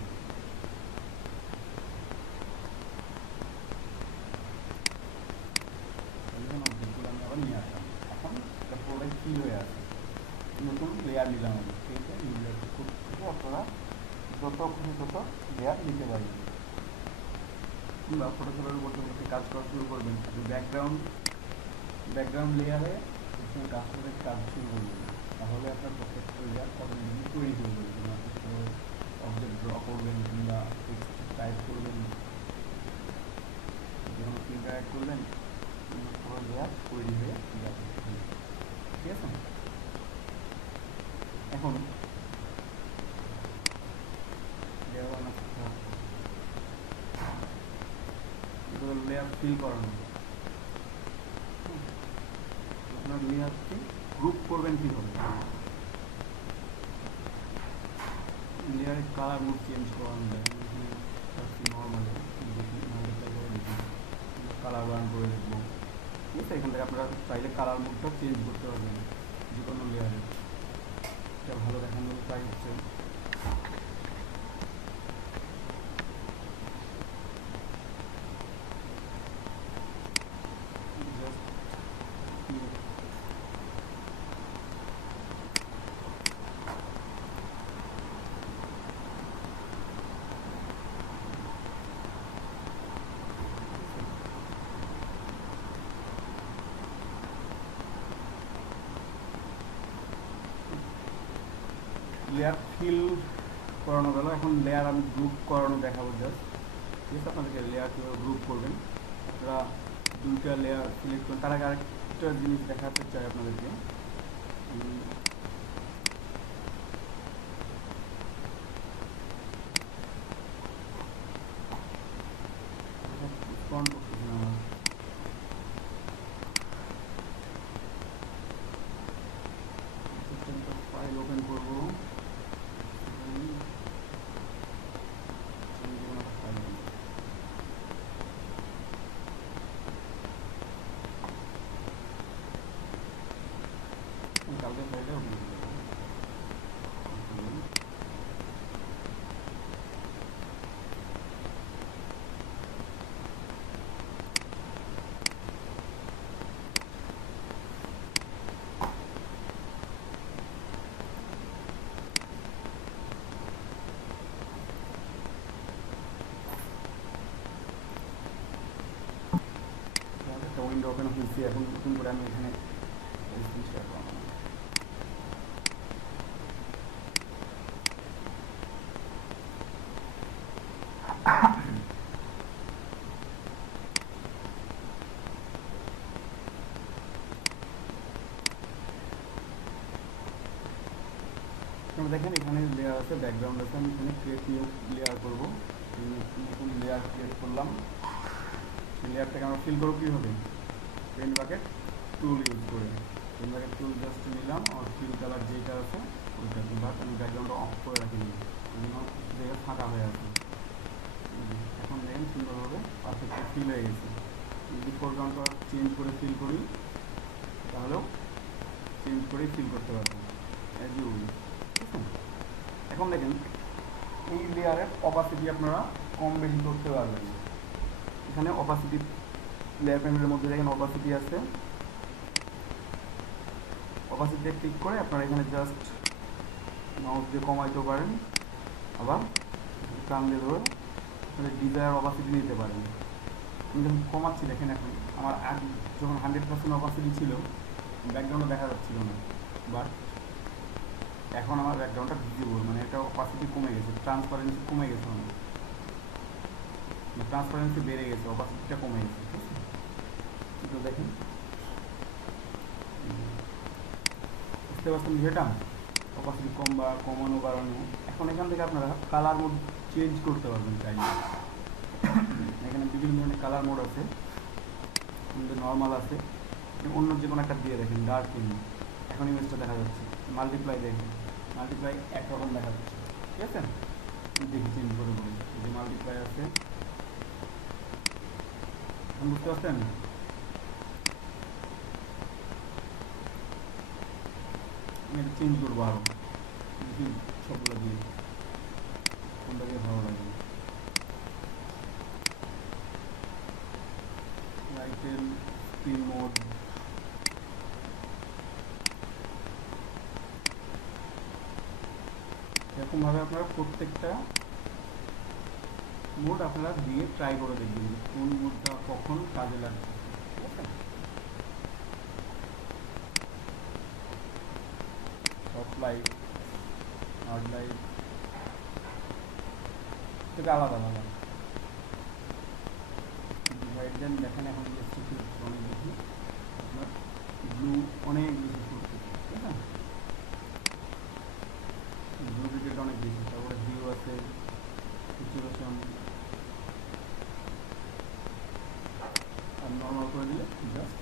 অবজেক্টগুলো আমি আবার নিয়ে আসলাম, এখন এটা পুরোটাই ফিল হয়ে আছে, নতুন লেয়ার নিলাম আমি। ঠিক আছে, এই লেয়ারটা খুব থেকে আপনারা যত খুশি তত লেয়ার নিতে পারেন। কিংবা ফটোশপের উপর যখন কাজ করা শুরু করবেন, আপনি ব্যাকগ্রাউন্ড লেয়ারে কাজ করে কাজ শুরু করবেন, তাহলে আপনার প্রত্যেকটা লেয়ার অটোমেটিকলি তৈরি হয়ে যাবে। অবজেক্ট ড্র করবেন কিংবা টেক্সট টাইপ করবেন, যখন ফিল্টার অ্যাড করলেন পুরো লেয়ার তৈরি হয়ে যাবে। ঠিক আছে, এখন লেয়ার ফিল করানো, আপনার লেয়ারকে গ্রুপ করবেন কীভাবে, লেয়ারের কালার মুড চেঞ্জ করানো যায়। নর্মালি কালার বার্ন করে দেখবো। ঠিক আছে, এখান থেকে আপনারা চাইলে কালার মুডটা চেঞ্জ করতে পারবেন যে কোনো লেয়ারে, এটা ভালো দেখানোর উপায় হচ্ছে লেয়ার ফিল করানো গেল। এখন লেয়ার আমি গ্রুপ করানো দেখাবো জাস্ট। ঠিক আছে, আপনাদেরকে লেয়ার কীভাবে গ্রুপ করবেন, আপনারা দুইটা লেয়ার সিলেক্ট করুন। তার আগে আরেকটা জিনিস দেখাতে চাই আপনাদেরকে, ফাইল ওপেন করবো, কালকে ফাইলটা ওপেন করবো। একটা উইন্ডো ওপেন হয়েছে, এখন নতুন করে আমি এখানে শেয়ার করবো। দেখেন এখানে লেয়ার আছে, ব্যাকগ্রাউন্ড আছে, আমি এখানে ক্রিয়েট নিউ লেয়ার করবো, নতুন লেয়ার ক্রিয়েট করলাম। এই লেয়ারটাকে আমরা ফিল করবো কীভাবে, পেন বাকেট টুল ইউজ করে। পেন বাকেট টুল জাস্ট নিলাম, আর ফিল কালার যেটা আছে ওইটা, বাট আমি ব্যাকগ্রাউন্ডটা অফ করে রাখিনি, অন্য জায়গায় ফাঁকা হয়ে আছে। এখন দেখেন সুন্দরভাবে পারফেক্ট ফিল হয়ে গেছে। যদি ফোরগ্রাউন্ডটা চেঞ্জ করে ফিল করি, তাহলেও চেঞ্জ করেই ফিল করতে পারবো অ্যাজ ইউ উইল। এখন দেখেন এই লেয়ারের অপাসিটি আপনারা কম বেশি করতে পারবেন। এখানে অপাসিটি লেয়ার প্যানেলের মধ্যে দেখেন অপাসিটি আছে, অপাসিটিতে ক্লিক করে আপনারা এখানে জাস্ট মাউস দিয়ে কমাইতেও পারেন, আবার টান দিয়ে ধরে ডিজায়ার অপাসিটি নিতে পারেন। আমি যখন কমাচ্ছি দেখেন, এখন আমার যখন 100% অপাসিটি ছিল ব্যাকগ্রাউন্ডে দেখা যাচ্ছিল না, বাট এখন আমার ব্যাকগ্রাউন্ডটা ভিজিবল, মানে এটা অপাসিটি কমে গেছে, ট্রান্সপারেন্সি কমে গেছে, মানে ট্রান্সপারেন্সি বেড়ে গেছে, অপাসিটিটা কমে গেছে। ঠিক আছে, তো দেখেন বুঝতে পারছেন বিষয়টা, অপাসিটি কম বা কমানো বাড়ানো এখন এখান থেকে আপনারা কালার মোড চেঞ্জ করতে পারবেন চাইলে। এখানে বিভিন্ন ধরনের কালার মোড আছে, নর্মাল আছে, অন্য যে কোনো একটা দিয়ে দেখেন ডার্ক ইমেজ। এখন ইমেজটা দেখা যাচ্ছে, মাল্টিপ্লাই দেখেন, মাল্টিপ্লাই একরকম দেখা যাচ্ছে, ঠিক আছে। দেখি চেঞ্জ করে বলি, এই যে মাল্টিপ্লাই আছে, বুঝতে পারছেন? আমি চেঞ্জ করবো আরো সবগুলো দিয়ে, কোনটা দিয়ে ভালো লাগে। লাইটেন স্ক্রিন মোড, এরকমভাবে আপনারা প্রত্যেকটা মোড আপনারা দিয়ে ট্রাই করে দেখবেন কোন মোডটা কখন কাজে লাগবে, ঠিক আছে। সফট লাইট, হার্ড লাইট থেকে আলাদা আলাদা ডিভাইড দেন। দেখেন এখন অনেক বেশি, আপনার ব্লু অনেক বেশি ফুটছে, ঠিক আছে। ব্লু রেটেড অনেক বেশি, তারপরে ভিউ আছে, সিচুয়েশন আর নর্মাল করে দিলে জাস্ট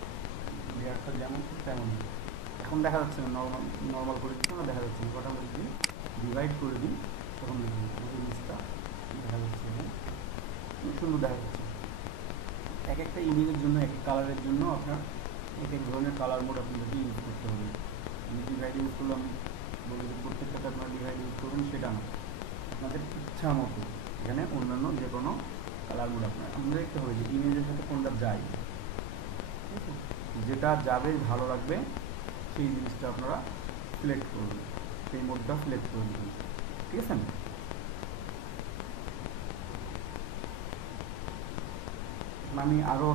লেয়ারটা যেমন তেমন। এখন দেখা যাচ্ছে না, নর্মাল নর্মাল করে দিচ্ছি না, দেখা যাচ্ছে না। কটা আমরা যদি ডিভাইড করে দিই তখন দেখুন জিনিসটা দেখা যাচ্ছে, সুন্দর দেখা যাচ্ছে। এক একটা ইমেজের জন্য, এক এক কালারের জন্য আপনার এক এক ধরনের কালার মোড আপনাদেরকে ইউজ করতে হবে। আমি ডিভাইড ইউজ করলাম, বলি যে প্রত্যেকটাতে আপনারা ডিভাইড ইউজ করবেন সেটা না, আপনাদের ইচ্ছা মতো এখানে অন্যান্য যে কোনো কালার মোড আপনাদের দেখতে হবে যে ইমেজের সাথে কোনটা যায়, যেটা যাবে ভালো লাগবে সেই জিনিসটা আপনারা সিলেক্ট করবেন, সেই মোডটা সিলেক্ট করে দেবেন, ঠিক আছে। আমি আরও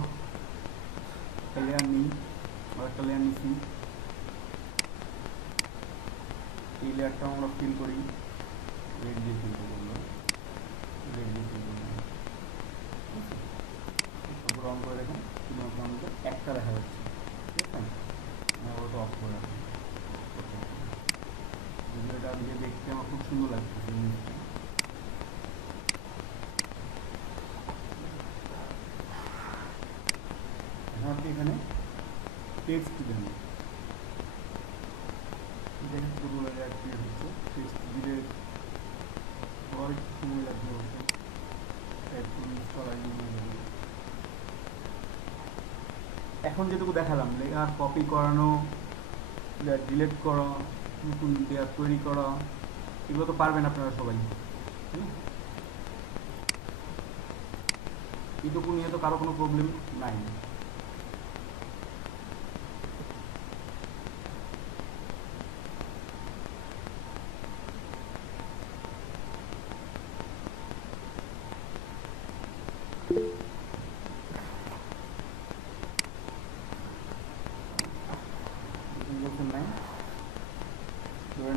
একটা লেয়ার নিই, একটা লেয়ার নিচ্ছি, এই লেয়ারটা আমরা ফিল করি, রেড দিয়ে ফিল করবো, রেড দিয়ে ফিল করবো, সব রং করে দেখেন, শুধুমাত্র আমাদের একটা দেখা যাচ্ছে, ঠিক আছে। ওটা অফ করে রাখি, এটা দিয়ে দেখতে আমার খুব সুন্দর লাগছে জিনিসটা। আপনি এখানে টেক্সট দেন, দেখেন কতগুলো লেয়ার ক্রিয়েট হচ্ছে, টেক্সট দিলে পরে সময় লাগবে, অবশ্যই এখন যেটুকু দেখালাম, লেয়ার কপি করানো, লেয়ার ডিলিট করা, নতুন লেয়ার তৈরি করা, এগুলো তো পারবেন আপনারা সবাই, এইটুকু নিয়ে তো কারো কোনো প্রবলেম নাই।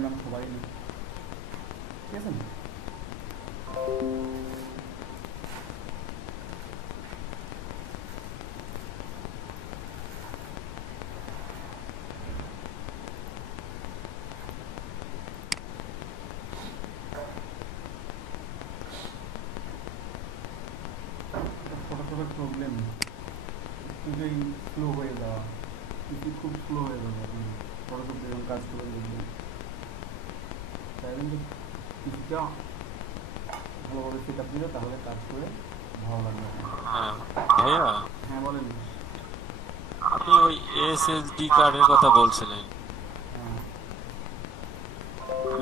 নাম সবাই, ঠিক আছে। ফটোশপের প্রবলেম, খুবই স্লো হয়ে যাওয়া, কিছু খুব স্লো হয়ে যাবে। আপনি ফটোশপ যেরকম কাজ করে দেখবেন, চাইবেন যে কিছুটা ভালোভাবে সেট আপ দিলে তাহলে কাজ করে ভালো লাগবে। হ্যাঁ ভাইয়া, হ্যাঁ বলেন। আপনি ওই এসএসডি কার্ডের কথা বলছিলেন,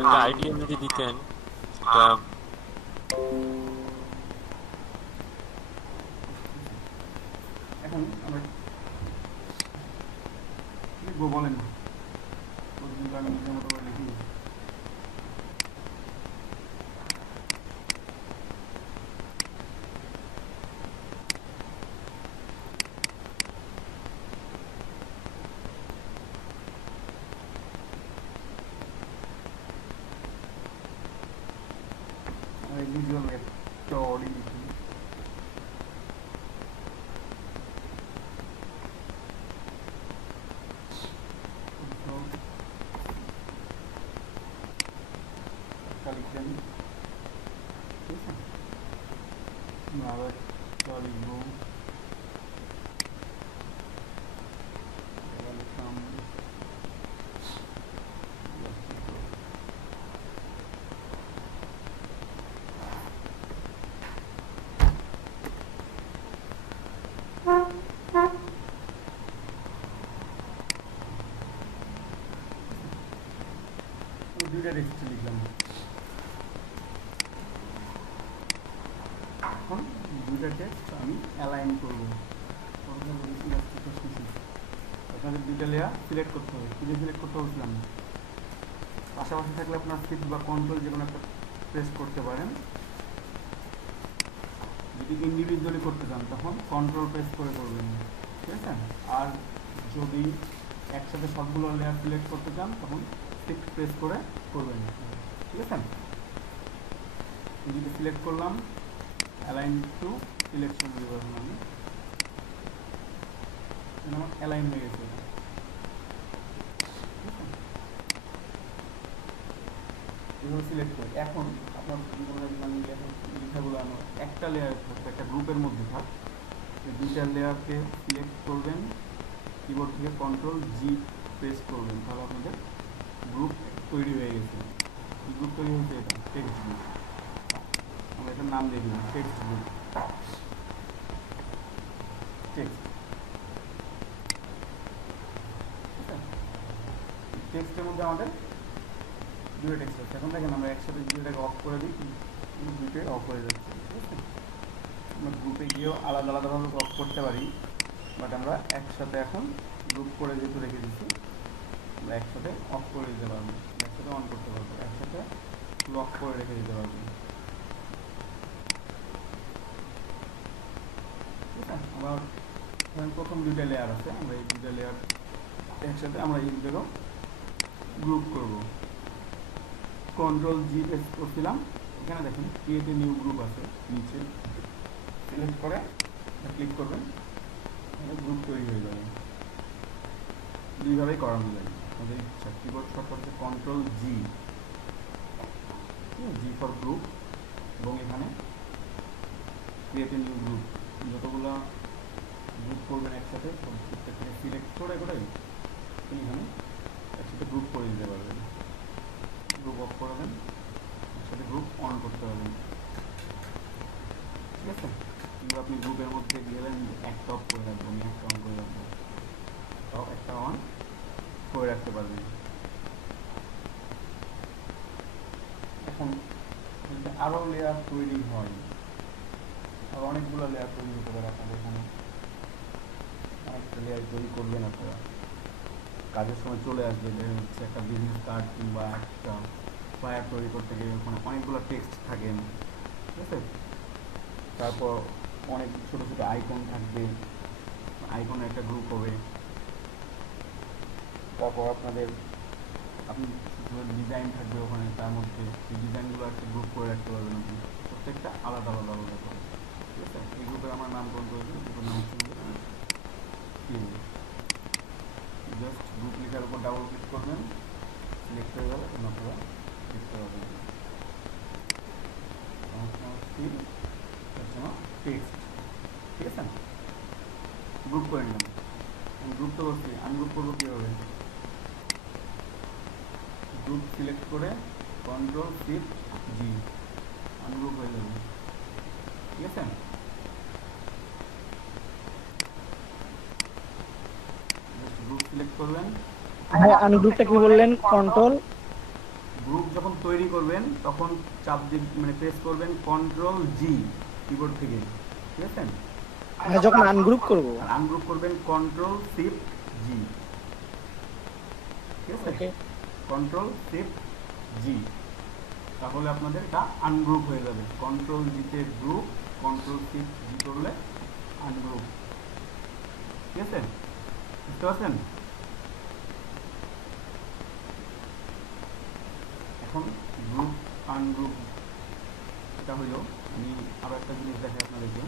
একটা আইডিয়া যদি দিতেন। এটা এখন আমরা লিখবো, বলেন, আমি নিজের মতো করে লিখি। ভিজুয়াল একটা অডি লিখি, দুইটা টেক্সট লিখলাম। এখন দুইটা টেক্সট আমি অ্যালাইন করব। আপনাদের দুইটা লেয়ার সিলেক্ট করতে হবে। কি সিলেক্ট করতে বলছিলাম, পাশাপাশি থাকলে আপনার শিফট বা কন্ট্রোল যে কোনো একটা প্রেস করতে পারেন। যদি ইন্ডিভিজুয়ালি করতে চান তখন কন্ট্রোল প্রেস করে করবেন, ঠিক আছে। আর যদি একসাথে সবগুলো লেয়ার সিলেক্ট করতে চান তখন শিফট প্রেস করে করবেন, ঠিক আছে। যদি সিলেক্ট করলাম অ্যালাইন টু সিলেকশন বিভাজন, আমি আমার অ্যালাইন হয়ে গেছে। এভাবে সিলেক্ট করি। এখন আপনার লেখাগুলো আমার একটা লেয়ার থাকবে, একটা গ্রুপের মধ্যে থাক, দুইটা লেয়ারকে সিলেক্ট করবেন, কিবোর্ড থেকে কন্ট্রোল জি প্রেস করবেন, তাহলে আপনাদের গ্রুপ তৈরি হয়ে গেছে। গ্রুপ তৈরি হয়েছে, এটা টেক্সট গ্রুপ। আমরা এটার নাম দিয়ে দিলাম টেক্সট গ্রুপ। টেক্সট টেক্সটের মধ্যে আমাদের দুটো টেক্সট আছে। এখন দেখেন আমরা একসাথে দুটোটাকে অফ করে দিই, দুটোই অফ হয়ে যাচ্ছে, ঠিক আছে। আমরা গ্রুপে গিয়েও আলাদা আলাদাভাবে অফ করতে পারি, বাট আমরা একসাথে এখন গ্রুপ করে যেহেতু রেখে দিচ্ছি, আমরা একসাথে অফ করে দিতে পারবো, একসাথে অন করতে পারবো, একসাথে লক করে রেখে দিতে পারবো, ঠিক আছে। আবার প্রথম দুইটা লেয়ার আছে, আমরা এই দুইটা লেয়ার একসাথে আমরা এই দুটো গ্রুপ করব। কন্ট্রোল জি প্রেস করছিলাম, এখানে দেখুন ক্রিয়েট এ নিউ গ্রুপ আছে, নিচে সিলেক্ট করে ক্লিক করবেন, গ্রুপ তৈরি হয়ে যাবে। দুইভাবেই করানো যায়, আমাদের ইচ্ছা। কিবোর্ড শর্টকাট হচ্ছে control G, G for group, এবং এখানে ক্রিয়েট এ নিউ গ্রুপ। যতগুলো গ্রুপ করবেন একসাথে প্রত্যেকটাকে সিলেক্ট করে করে এখানে একসাথে গ্রুপ করে দিতে পারবেন। গ্রুপ অফ করবেন, একসাথে গ্রুপ অন করতে পারবেন, ঠিক আছে। কিন্তু আপনি গ্রুপের মধ্যে গেলেন একটা অফ করে রাখবেন, একটা অন করে রাখবেন, তাও একটা অন করে রাখতে পারবেন। এখন আরও লেয়ার তৈরি হয়, আর অনেকগুলো লেয়ার তৈরি হতে পারে। আপনাদের এখানে অনেকটা লেয়ার তৈরি করবেন, আপনারা কাজের সময় চলে আসবে। হচ্ছে একটা বিজনেস কার্ড কিংবা একটা ফ্লায়ার তৈরি করতে গেলে ওখানে অনেকগুলো টেক্সট থাকে, ঠিক আছে। তারপর অনেক ছোটো ছোটো আইকন থাকবে, আইকনের একটা গ্রুপ হবে। তারপর আপনাদের ডিজাইন থাকবে ওখানে, তার মধ্যে সেই ডিজাইনগুলো একটা গ্রুপ করে রাখতে পারবেন আপনি, প্রত্যেকটা আলাদা আলাদা আলাদা করে, ঠিক আছে। এই গ্রুপের আমার নামকরণ করেছি, গ্রুপের নাম হচ্ছে জাস্ট গ্রুপ লেখার উপর ডাবল ক্লিক করবেন, সিলেক্ট হয়ে যাবে, তখন আপনারা দেখতে পাবেন টেক্সট, ঠিক আছে। গ্রুপ করে নিলাম, গ্রুপ তো করছি, আনগ্রুপ করবো কীভাবে, গ্রুপ সিলেক্ট করে কন্ট্রোল শিফট জি, আনগ্রুপ হয়ে যাবে, ঠিক আছে। গ্রুপ সিলেক্ট করবেন, আনগ্রুপটা কি বললেন? কন্ট্রোল গ্রুপ যখন তৈরি করবেন তখন চাপ দিয়ে মানে প্রেস করবেন কন্ট্রোল জি কিবোর্ড থেকে, ঠিক আছে। যখন আনগ্রুপ করব, আর আনগ্রুপ করবেন কন্ট্রোল শিফট জি, ঠিক আছে। কন্ট্রোল শিফট জি, তাহলে আপনাদের এটা আনগ্রুপ হয়ে যাবে। কন্ট্রোল জিতে গ্রুপ, কন্ট্রোল শিফট জি করলে আনগ্রুপ, ঠিক আছে। বুঝতে পারছেন? এখন গ্রুপ আনগ্রুপ এটা হলো, আমি আরো একটা জিনিস দেখাই আপনাদেরকে।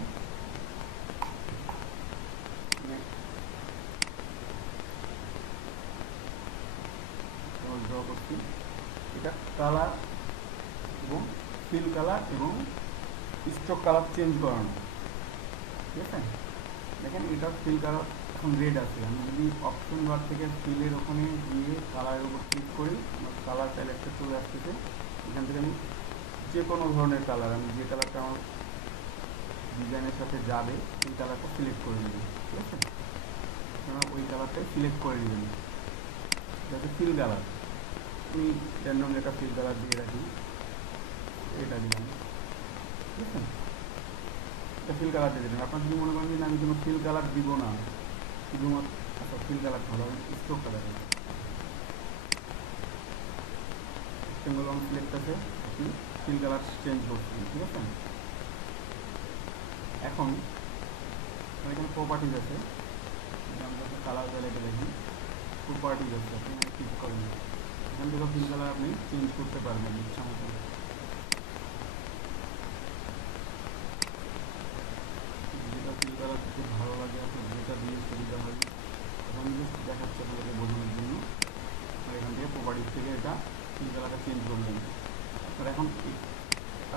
ড্র করছি, এটা কালার এবং ফিল কালার এবং স্ট্রোক কালার চেঞ্জ করানো, ঠিক আছে। দেখেন এটা ফিল কালার এখন রেড আছে, আমি যদি অপশন বার থেকে ফিলের ওখানে গিয়ে কালারের উপর ক্লিক করি, আমার কালার প্যালেটটা চলে আসতেছে। এখান থেকে আমি যে কোনো ধরনের কালার, আমি যে কালারটা আমার ডিজাইনের সাথে যাবে সেই কালারটা সিলেক্ট করে নেবেন, ঠিক আছে। আপনারা ওই কালারটাই সিলেক্ট করে নেবেন, এটা হচ্ছে ফিল কালার, আমি র্যান্ডমলি একটা ফিল কালার দিয়ে রাখি, এটা দিলাম, ঠিক আছে? একটা ফিল কালার দিয়ে দিলাম। আপনার যদি মনে করেন যে না, আমি কোনো ফিল কালার দিব না, শুধুমাত্র আচ্ছা ফিল কালার ভালো, আমি স্ট্রোকটা দেখাই। সিঙ্গল অন সিলেক্ট আছে, ফিল কালার চেঞ্জ করছি, ঠিক আছে? এখন এখানে প্রপার্টিজ আছে, আমরা কালার ভ্যালিটা দেখি, প্রপার্টিজ আছে, আপনি এখানে ক্লিক করেন, এখান থেকে ফিল কালার আপনি চেঞ্জ করতে পারবেন ইচ্ছা মতো। যেটা ফিল কালার খুব ভালো লাগে আপনার যেটা দিয়ে সুবিধা হয়, এখন জাস্ট দেখাচ্ছে আপনাদেরকে বোঝানোর জন্য। আর এখান থেকে প্রপার্টিজ থেকে এটা ফিল কালারটা চেঞ্জ করবেন। আর এখন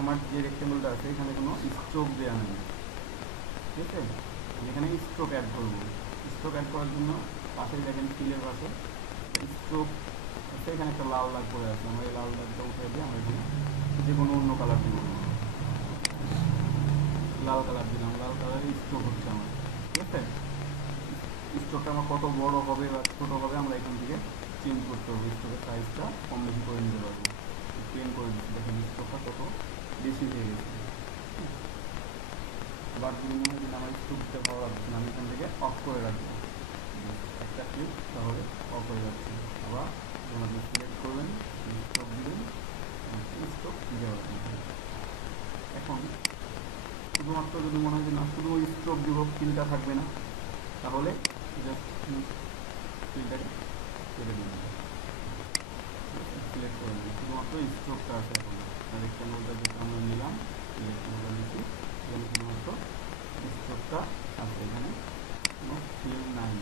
আমার যে রেক্টেঙ্গলটা আছে এখানে কোনো স্ট্রোক দেওয়া নেই, ঠিক আছে? এখানে স্ট্রোক অ্যাড করবো। স্ট্রোক অ্যাড করার জন্য পাশে দেখেন ফিলের পাশে স্ট্রোক আছে, এখানে একটা লাল দাগ করে আছে, আমরা এই লাল দাগটা উঠে দিয়ে আমরা এখানে যে কোনো অন্য কালার দিব, লাল কালার দিলাম, লাল কালারের স্ট্রোক হচ্ছে আমার, ঠিক আছে? স্ট্রোকটা আমার কত বড় হবে বা ছোটো হবে আমরা এখান থেকে চেঞ্জ করতে হবে, স্ট্রোকের সাইজটা কম বেশি করে নিতে পারবো। পেন করে দিচ্ছি, দেখেন স্ট্রোকটা কত বেশি হয়ে গেছে। আবার যদি মনে হয় আমার স্ট্রোকটা ভালো লাগছে না, আমি এখান থেকে অফ করে রাখবো, একটা ক্লিক, তাহলে অফ হয়ে যাচ্ছে। আবার যখন আপনি সিলেক্ট করবেন স্ট্রোক দিবেন, স্ট্রোক দেওয়া। এখন শুধুমাত্র যদি মনে হয় যে না শুধু ওই স্ট্রোক দিব, ফিলটা থাকবে না, তাহলে জাস্ট ফিলটাকে কেটে দিন, সিলেক্ট করে দিন, শুধুমাত্র স্ট্রোকটা আছে। এখন রেক্টেঙ্গলটা যেটা আমরা নিলাম, রেক্টেঙ্গলটা নিচ্ছি, এখানে শুধুমাত্র স্ট্রোকটা আছে, এখানে কোনো ফিল নাই,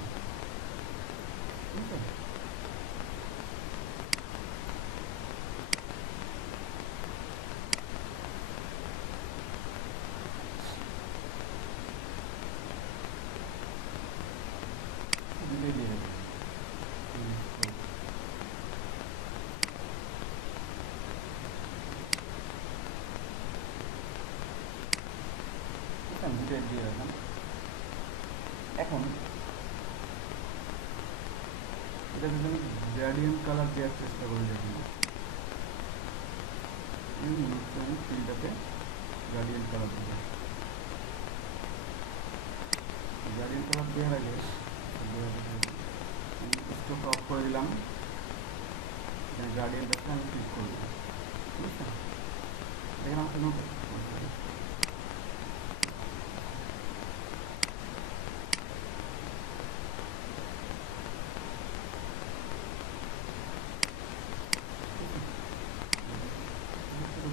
ঠিক আছে? দিয়ে রাখলাম। এখন এটা যদি আমি গ্রেডিয়েন্ট কালার দেওয়ার চেষ্টা করি, দেখুন আমি ফিলটাতে গ্রেডিয়েন্ট কালার দেবো। গ্রেডিয়েন্ট কালার দেওয়ার আগে স্ট্রোক অফ করে দিলাম, এখানে গ্রেডিয়েন্ট আছে, আমি ক্লিক করব, ঠিক আছে? এখানে আমার কোনো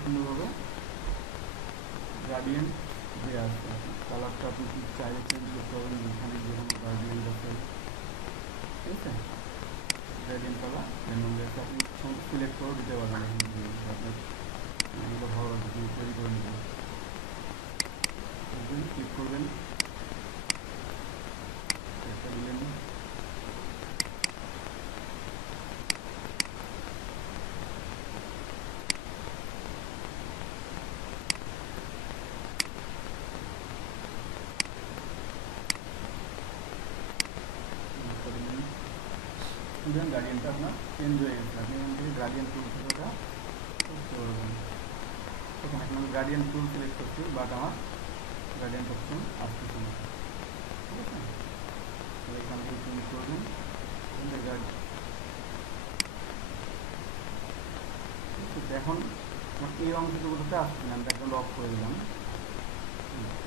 সুন্দরভাবে গ্রেডিয়েন্ট দেওয়া আছে। কালারটা আপনি চাইলে চেঞ্জ করতে পারবেন, এখানে যে কোনো গ্রেডিয়েন্ট আছে, ঠিক আছে? গ্রেডিয়েন্ট কালার র্যান্ডমলি আছে, আপনি সিলেক্ট করে দিতে পারবেন। আপনার এগুলো ভালো লাগবে, আপনি তৈরি করে নেবেন, ক্লিক করবেন, একটা দিলেন, গ্রেডিয়েন্টটা আপনার চেঞ্জ হয়ে গেছে। আপনি এখান থেকে গ্রেডিয়েন্ট টুল থেকে ওটা করতে পারবেন। এখানে এখন আমি গ্রেডিয়েন্ট টুল সিলেক্ট করছি, বাট আমার গ্রেডিয়েন্ট অপশন আসতেছে না, ঠিক আছে? এখান থেকে চেঞ্জ করবেন, এখন আমার এই অংশটুকুতে আসছে না, আমি ব্যাকগ্রাউন্ড অফ করে দিলাম,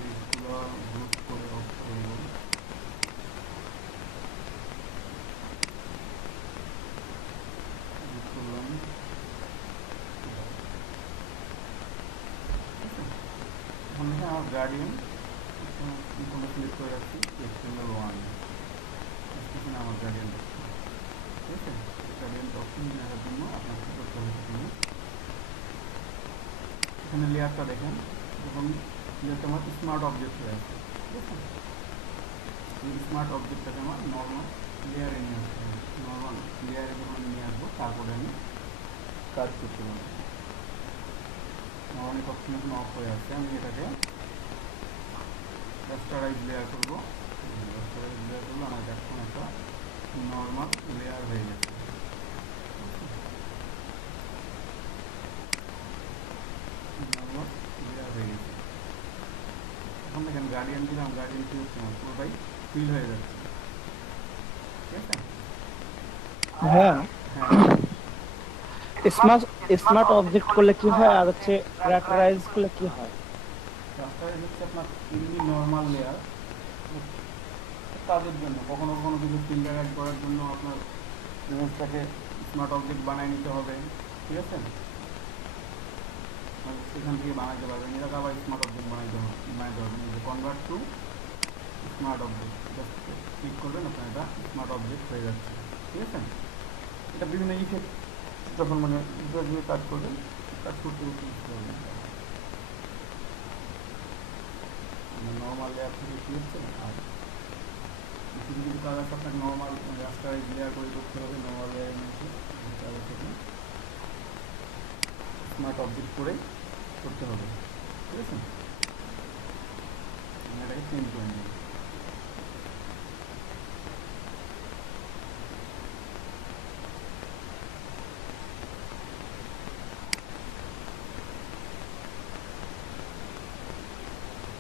এইগুলো গ্রুপ করে অফ করে দেবো। এখন আমার গার্ডিয়ান কোনো ক্লিক করে রাখছি, HTML1 আসতেছে না আমার গার্ডিয়ান, ঠিক আছে? গার্ডিয়ান অপশন দেওয়ার জন্য আপনার কী করতে হবে, এখানে লেয়ারটা দেখেন, যখন লেয়ারটা আমার স্মার্ট অবজেক্ট হয়ে আছে, ঠিক আছে? এই স্মার্ট অবজেক্টটাকে আমার নর্মাল লেয়ারে নিয়ে আসতে হবে, নর্মাল লেয়ারে যখন নিয়ে আসবো তারপরে আমি কাজ করতে পারবো। অনেক অপশন এখন অফ হয়ে আছে, আমি এটাকে রাস্টারাইজ লেয়ার করবো, রাস্টারাইজ লেয়ার করবো, আমার এখন একটা নর্মাল লেয়ার হয়ে গেছে। গার্ডিয়ান দিলাম, গার্ডিয়ান কি হচ্ছে না পুরোটাই ফিল হয়ে যাচ্ছে, ঠিক আছে? হ্যাঁ, হ্যাঁ, স্মার্ট স্মার্ট অবজেক্ট করলে কি হয় আর হচ্ছে র্যাটারাইজ করলে কি হয়? রাস্তায় হচ্ছে আপনার এমনি নর্মাল লেয়ার কাজের জন্য, কখনো কখনো কিছু ফিল্টার অ্যাড করার জন্য আপনার ইমেজটাকে স্মার্ট অবজেক্ট বানিয়ে নিতে হবে, ঠিক আছে? সেখান থেকে বানাইতে পারবেন, এটাকে আবার স্মার্ট অবজেক্ট বানাইতে পারবেন। যে convert to smart object, just click করবেন, আপনার এটা স্মার্ট অবজেক্ট হয়ে যাচ্ছে, ঠিক আছে? এটা বিভিন্ন ইফেক্ট যখন মানে ইফেক্টগুলো কাজ করবেন, কাজ করতে করতে বুঝতে পারবেন। নর্মাল লেয়ার থেকে কী হচ্ছে, আর কিছু কিছু কাজ আছে আপনাকে নর্মাল রাস্তায় লেয়ার করে করতে হবে, নর্মাল লেয়ারের মধ্যে কাজ আছে স্মার্ট অবজেক্ট করে করতে হবে, ঠিক আছে? এটাকে চেঞ্জ করে নেব।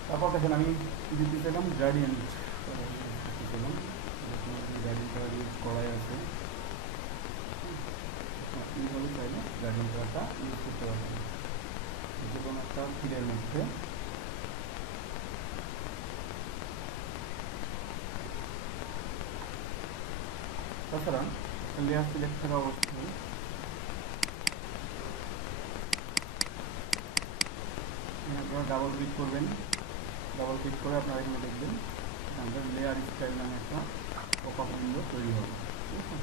তারপর দেখেন আমি দিতে চাইলাম গ্রেডিয়েন্ট, গ্রেডিয়েন্ট কালার ইউজ করাই আছে, এইভাবে চাইলে গ্রেডিয়েন্ট কালারটা ইউজ করতে পারবেন যে কোনো একটা ফিলের মধ্যে। তাছাড়া লেয়ার সিলেক্ট থাকা অবস্থায় আপনারা ডাবল ক্লিক করবেন, ডাবল ক্লিক করে আপনারা এখানে দেখবেন আমাদের লেয়ার স্টাইল নামে একটা পপআপ উইন্ডো তৈরি হবে, ঠিক আছে?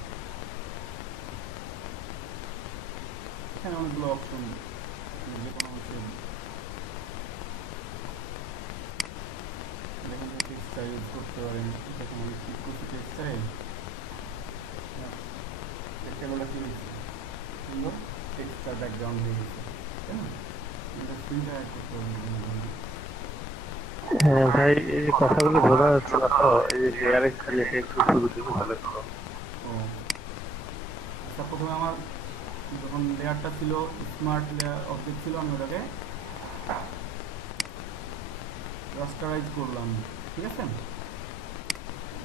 এখানে অনেকগুলো অপশন, যে কোনো হচ্ছে এখান থেকে টেক্সচার ইউজ করতে পারেন। দেখুন আমি ক্লিক করছি টেক্সচারে, টেক্সচারগুলো কি হয়েছে, সুন্দর টেক্সচার ব্যাকগ্রাউন্ড হয়ে গেছে, তাই না? এটা ফিল্টার অ্যাড করতে পারবেন। হ্যাঁ ভাই, এই যে কথাগুলো বোঝা যাচ্ছে না তো, এই যে লেয়ারে খালি একটু শুরু থেকে ভালো করো। ও আচ্ছা, প্রথমে আমার যখন লেয়ারটা ছিল স্মার্ট লেয়ার অবজেক্ট ছিল, আমি ওটাকে রাস্টারাইজ করলাম, ঠিক আছে?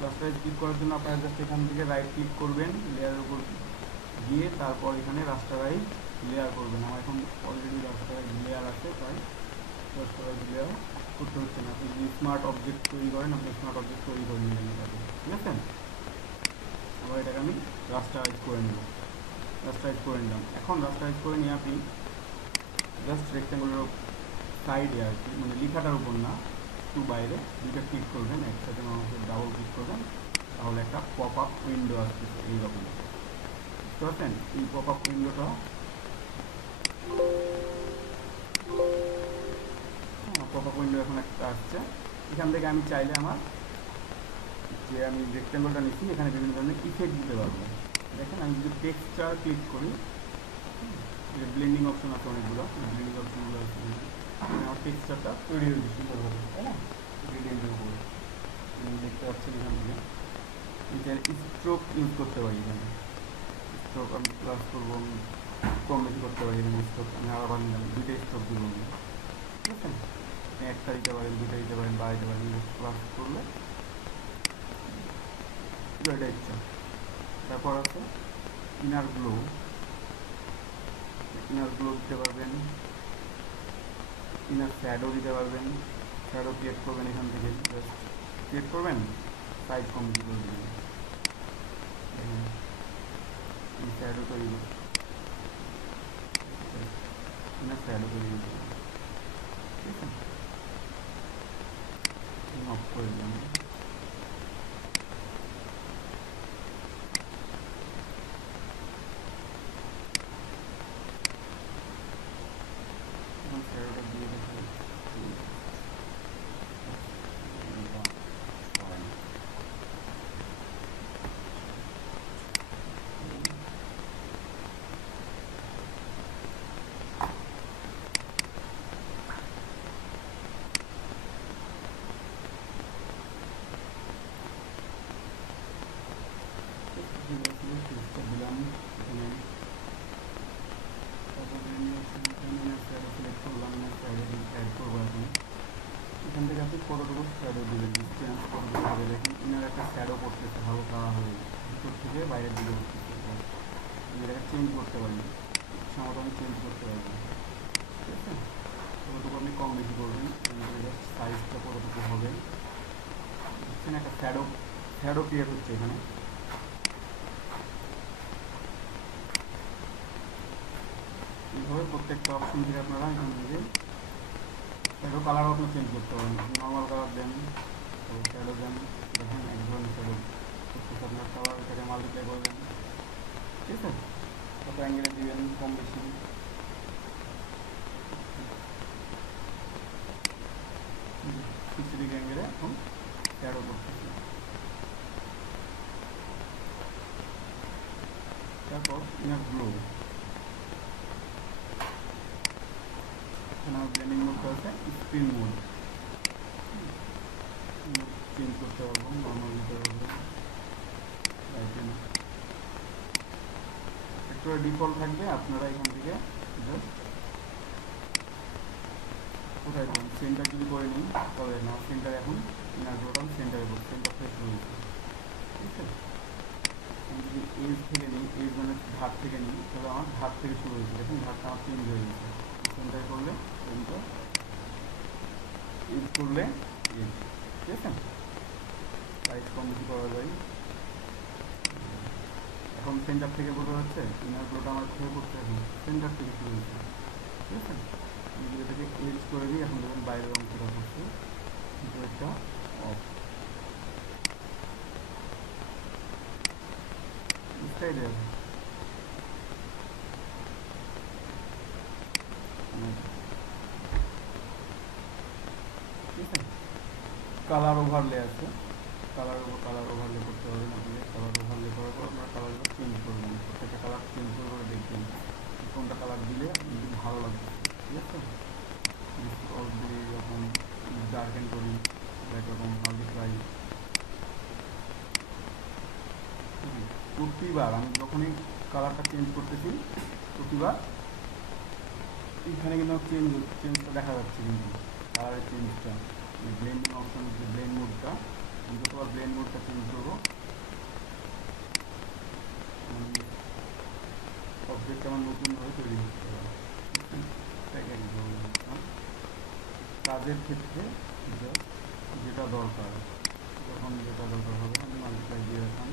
রাস্টারাইজ ক্লিক করার জন্য আপনারা জাস্ট এখান থেকে রাইট ক্লিক করবেন, লেয়ারের উপর গিয়ে তারপর এখানে রাস্টারাইজ লেয়ার করবেন। আমার এখন অলরেডি রাস্টারাইজ লেয়ার আছে, তাই রাস্টারাইজ লেয়ার করতে হচ্ছে না। আপনি যদি স্মার্ট অবজেক্ট তৈরি করেন, আপনি স্মার্ট অবজেক্ট তৈরি করে নিলেন এটাকে, ঠিক আছে? আবার এটাকে আমি রাস্টারাইজ করে নেব, রাস্টারাইজ করে নিলাম। এখন রাস্টারাইজ করে নিয়ে আপনি জাস্ট রেক্ট্যাঙ্গুলার সাইডে আর কি, মানে লেখাটার উপর না, একটু বাইরে দুইটা ক্লিক করবেন, একসাথে মানুষের ডাবল ক্লিক করবেন, তাহলে একটা পপ আপ উইন্ডো আসতেছে এইরকম, বুঝতে পারছেন? এই পপ আপ উইন্ডোটা পপ আপ উইন্ডো এখন একটা আসছে। এখান থেকে আমি চাইলে আমার যে আমি রেক্ট্যাঙ্গলটা নিচ্ছি এখানে বিভিন্ন ধরনের ইফেক্ট দিতে পারবো। দেখেন আমি যদি টেক্সচার ক্লিক করি, ব্লেন্ডিং অপশন আছে অনেকগুলো, ব্লেন্ডিং অপশনগুলো আছে, আমার টেক্সচারটা তৈরি হয়েছে সুন্দরভাবে, তাই না? গ্রেডিয়েন্টের উপরে দেখতে পাচ্ছেন এখান থেকে এটার স্ট্রোক ইউজ করতে পারি। এখানে স্ট্রোক আমি প্লাস করবো, কম বেশি করতে পারি। এখানে স্ট্রোক আমি আবার নিলাম, দুইটা স্ট্রোক দিব, ঠিক আছে? একটা দিতে পারেন, দুইটা দিতে পারেন, বা দিতে পারেন, প্লাস করলে এটা ইচ্ছা। তারপর আছে ইনার গ্লো, ইনার গ্লো দিতে পারবেন, ইনার শ্যাডো দিতে পারবেন। শ্যাডো ক্রিয়েট করবেন, এখান থেকে জাস্ট ক্রিয়েট করবেন, সাইজ কম বেশি করে দেবেন, শ্যাডো তৈরি করবেন, ইনার শ্যাডো তৈরি করবেন, ঠিক আছে? অফ করে দিলাম। শ্যাডোটা দিয়ে দেখে দিলাম এখানে, তারপর শ্যাডো সিলেক্ট করলাম, শ্যাডো অ্যাড করবো এখন। এখান থেকে আপনি কতটুকু শ্যাডো দিবেন, ডিস্টেন্স কতটুকু হবে, দেখেন ইনার একটা শ্যাডো পড়তেছে হালকা হয়ে, ভিতর থেকে বাইরের দিকে পড়তেছে। এটাকে চেঞ্জ করতে পারি, ইচ্ছা মতো আমি চেঞ্জ করতে পারি, ঠিক আছে। কতটুকু আপনি কম বেশি করবেন, সাইজটা কতটুকু হবে, দেখছেন একটা শ্যাডো শ্যাডো ক্রিয়েট হচ্ছে এখানে। এইভাবে প্রত্যেকটা অপশন থেকে আপনারা এখান থেকে শ্যাডো কালারও আপনি চেঞ্জ করতে পারেন, নর্মাল কালার দেন, শ্যাডো দেন, দেখেন এক ধরনের শ্যাডো করতেছে আপনার কালার, এটাকে মাল্টিপ্লাই করবেন, ঠিক আছে। কত অ্যাঙ্গেলে দিবেন কম বেশি, স্পেসিফিক অ্যাঙ্গেলে এখন শ্যাডো করতেছে। তারপর ইনার গ্লো, এখানে ব্লেন্ডিং মোডটা আছে, স্ক্রিন মোড চেঞ্জ করতে পারবো, নর্মাল দিতে পারবো, একটু ডিফল্ট থাকবে। আপনারা এখান থেকে জাস্ট কোথায় দেবেন, সেন্টার যদি করে নিই তবে না, সেন্টার এখন ইনার গ্লোটাল সেন্টারে করবো, সেন্টার থেকে শুরু হয়েছে, ঠিক আছে। যদি এজ থেকে নিই, এজ মানে ঘাট থেকে নিই, তবে আমার ঘাট থেকে শুরু হয়েছে, দেখুন ঘাটটা আমার চেঞ্জ হয়ে গেছে। সেন্টার করলে সেন্টার, এজ করলে এজ, ঠিক আছে। সাইজ কম বেশি করা যায়। এখন সেন্টার থেকে বোঝা যাচ্ছে ইনার গ্লোটা আমার কোথায় করতে, এখন সেন্টার থেকে শুরু হয়েছে, ঠিক আছে। যদি এটাকে এজ করে দিই, এখন দেখুন বাইরের অংশটা করছে, কিন্তু একটা অফ সাইডে আছে। ঠিক আছে, কালার ওভারলে আছে, কালার ওভারলে করতে পারবেন আপনি। কালার ওভারলে করার পর আপনার কালারগুলো চেঞ্জ করবেন, প্রত্যেকটা কালার চেঞ্জ করে দেখবেন কোনটা কালার দিলে ভালো লাগবে, ঠিক আছে। যখন ডার্কেন করি বা এরকম মাল্টিপ্লাই, প্রতিবার আমি যখনই কালারটা চেঞ্জ করতেছি প্রতিবার এখানে কিন্তু চেঞ্জটা দেখা যাচ্ছে, কিন্তু কালারের চেঞ্জটা ব্লেন্ডিং অপশন, যে ব্লেন্ড মোডটা, যতবার ব্লেন্ড মোডটা চেঞ্জ করবো অবজেক্ট আমার নতুনভাবে তৈরি করতে হবে। কাজের ক্ষেত্রে যেটা দরকার, যখন যেটা দরকার হবে আমি মাল্টিপ্লাই দিয়ে রাখলাম,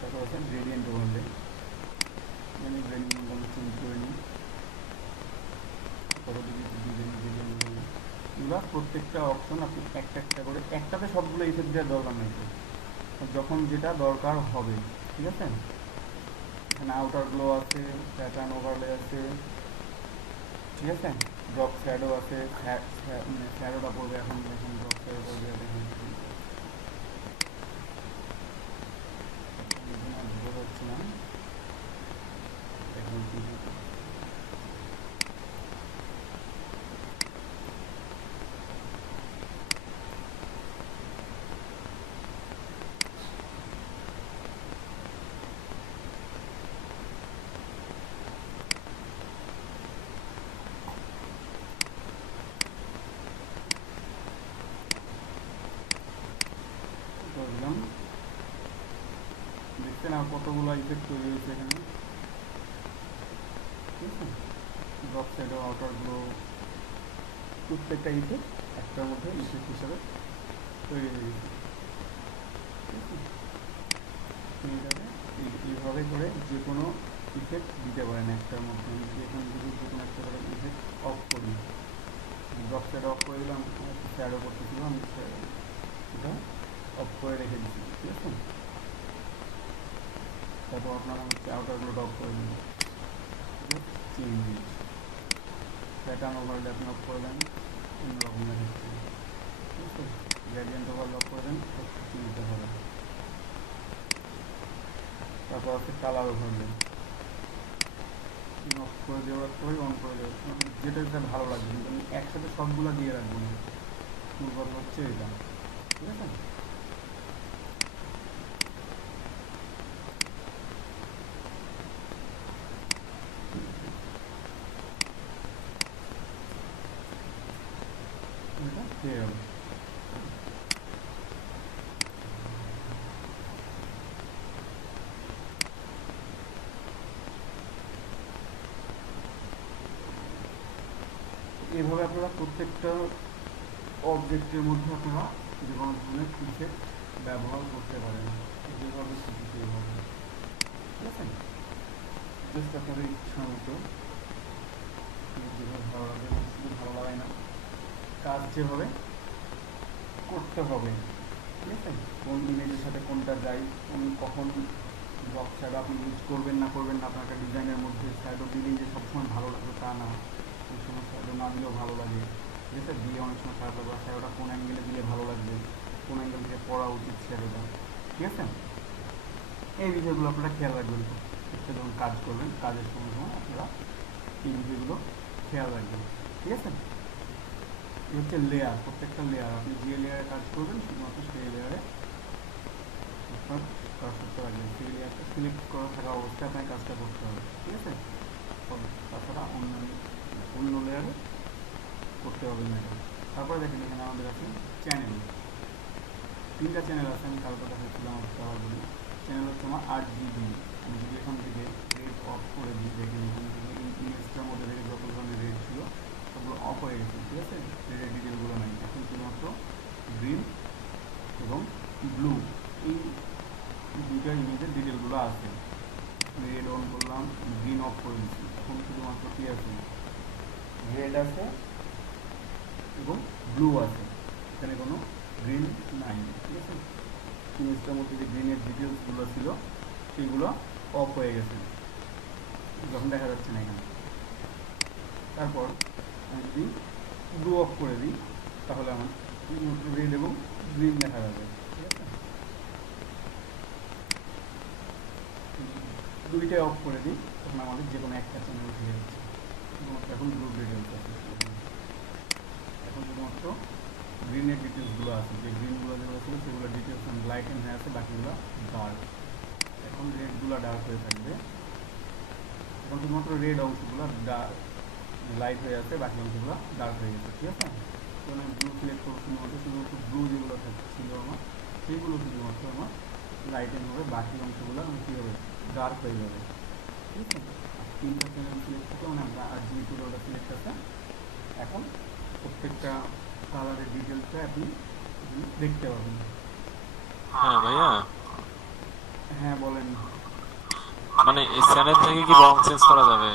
তারপর আছে গ্রেডিয়েন্ট ওভারলে, আমি গ্রেডিয়েন্ট ওভারলে চেঞ্জ করে নিই, এবার প্রত্যেকটা অপশন আপনি একটা একটা করে, একটাতে সবগুলো ইফেক্ট দেওয়ার দরকার নেই, যখন যেটা দরকার হবে, ঠিক আছে। এখানে আউটার গ্লো আছে, প্যাটার্ন ওভারলে আছে, ঠিক আছে, ড্রপ শ্যাডো আছে, শ্যাডোটা পড়বে এখন, দেখুন ড্রপ শ্যাডো পড়বে, দেখুন হচ্ছে না, এখন দিলাম, দেখছেন আর কতগুলো ইফেক্ট তৈরি হয়েছে এখানে, ঠিক আছে। ড্রপ শ্যাডো, আউটার গ্লো, প্রত্যেকটা ইফেক্ট একটার মধ্যে ইফেক্ট হিসাবে তৈরি হয়ে গেছে, ঠিক আছে। এইভাবে এইভাবে করে যে কোনো ইফেক্ট দিতে পারেন একটার মধ্যে। আমি যদি এখানে যদি যে কোনো একটা করে ইফেক্ট অফ করি, ড্রপ শ্যাডো অফ করে দিলাম, শ্যাডো করতেছিল, আমি এটা অফ করে রেখে দিচ্ছি, ঠিক আছে। তারপর আপনারা হচ্ছে আউটারগুলো অফ করে দিন, চেঞ্জ প্যাটার্ন ওভারলে আপনি অফ করে দেন, অন্যরকম দেখাচ্ছে, ঠিক আছে। গ্রেডিয়েন্ট ওভারলে অফ করে দেন, চিনতে হবে। তারপর আছে কালার ওভারলে, অফ করে দেওয়ার পরে অন করে দেওয়ার, যেটা যেটা ভালো লাগবে, কিন্তু আমি একসাথে সবগুলো দিয়ে রাখবো না, মূল কথা হচ্ছে এটা, ঠিক আছে। খেয়ে যাবে। এভাবে আপনারা প্রত্যেকটা অবজেক্টের মধ্যে আপনারা যে কোনো ধরনের প্রিসেট ব্যবহার করতে পারেন, যেভাবে খুশি সেইভাবে। ঠিক আছে, জাস্ট আপনাদের ইচ্ছা মতো যেভাবে ভালো লাগে, শুধু ভালো লাগে না, কাজ যেভাবে করতে হবে। ঠিক আছে, কোন ইমেজের সাথে কোনটা যায়, কোন কখন বক্স শ্যাডো আপনি ইউজ করবেন না করবেন না, আপনার একটা ডিজাইনের মধ্যে শ্যাডো দিলেই যে সবসময় ভালো লাগবে তা না, ওই সময় শ্যাডো না দিলেও ভালো লাগে। ঠিক আছে, দিলে অনেক সময় খারাপ লাগবে, শ্যাডোটা কোন অ্যাঙ্গেলে দিলে ভালো লাগবে, কোন অ্যাঙ্গেল থেকে পড়া উচিত শ্যাডোটা। ঠিক আছে, এই বিষয়গুলো আপনারা খেয়াল রাখবেন। একটা যখন কাজ করবেন, কাজের সময় সময় আপনারা এই বিষয়গুলো খেয়াল রাখবেন। ঠিক আছে, এই হচ্ছে লেয়ার, প্রত্যেকটা লেয়ার আপনি যে লেয়ারে কাজ করবেন শুধুমাত্র সেই লেয়ারে আপনার কাজ করতে রাখবেন, সেই লেয়ারটা সিলেক্ট করা থাকা অবস্থায় আপনার কাজটা করতে হবে। ঠিক আছে, তাছাড়া অন্য লেয়ারে করতে হবে না এটা। তারপরে দেখেন এখানে আমাদের আছে চ্যানেল, 3টা চ্যানেল আছে, আমি কালকে দেখাচ্ছিলাম বলি। চ্যানেল হচ্ছে আমার 8 GB। আমি যদি এখান থেকে রেড অফ করে দিই, দেখেন এখান থেকে এই ইমেজটার মধ্যে থেকে যত ধরনের রেড ছিল সবগুলো অফ হয়ে গেছে। ঠিক আছে, রেডের ডিটেলগুলো নাই, এখন শুধুমাত্র গ্রিন এবং ব্লু এই দুইটা ইমেজের ডিটেলগুলো আছে। রেড অন করলাম, গ্রিন অফ করে দিচ্ছি, এখন শুধুমাত্র কি আছে, রেড আছে এবং ব্লু আছে, এখানে কোনো গ্রিন নাই। ঠিক আছে, ইমেজটার মধ্যে যে গ্রিনের ডিটেলসগুলো ছিল সেইগুলো অফ হয়ে গেছে, যখন দেখা যাচ্ছে না এখানে। তারপর আমি যদি ব্লু অফ করে দিই তাহলে আমার রেড এবং গ্রিন দেখা যাবে। ঠিক আছে, দুইটাই অফ করে দিই তখন আমাদের যে কোনো একটা চ্যানেল উঠে যাচ্ছে। শুধুমাত্র এখন ব্লু ডিটেলস আছে, এখন শুধুমাত্র গ্রিনের ডিটেলসগুলো আছে, যে গ্রিনগুলো যেগুলো ছিল সেগুলো ডিটেলস লাইট এন্ড হয়ে আছে, বাকিগুলো ডার্ক। এখন রেডগুলো ডার্ক হয়ে থাকবে, এখন শুধুমাত্র রেড অংশগুলো লাইট হয়ে আছে, বাকি অংশগুলো ডার্ক হয়ে গেছে। ঠিক আছে, তো আমি ব্লু সিলেক্ট করবো, শুধুমাত্র ব্লু যেগুলো ছিল আমার সেইগুলো শুধুমাত্র আমার লাইট এন্ড হবে, বাকি অংশগুলো আমি কী হবে, ডার্ক হয়ে যাবে। ঠিক আছে, 3টা চ্যানেল সিলেক্ট করতে মানে আমরা 8 GB ওটা সিলেক্ট আছে। এখন প্রত্যেকটা কালারের ডিটেলসটা আপনি দেখতে পাবেন। হ্যাঁ ভাইয়া, হ্যাঁ বলেন। মানে এই চ্যানেল থেকে কি রং চেঞ্জ করা যাবে?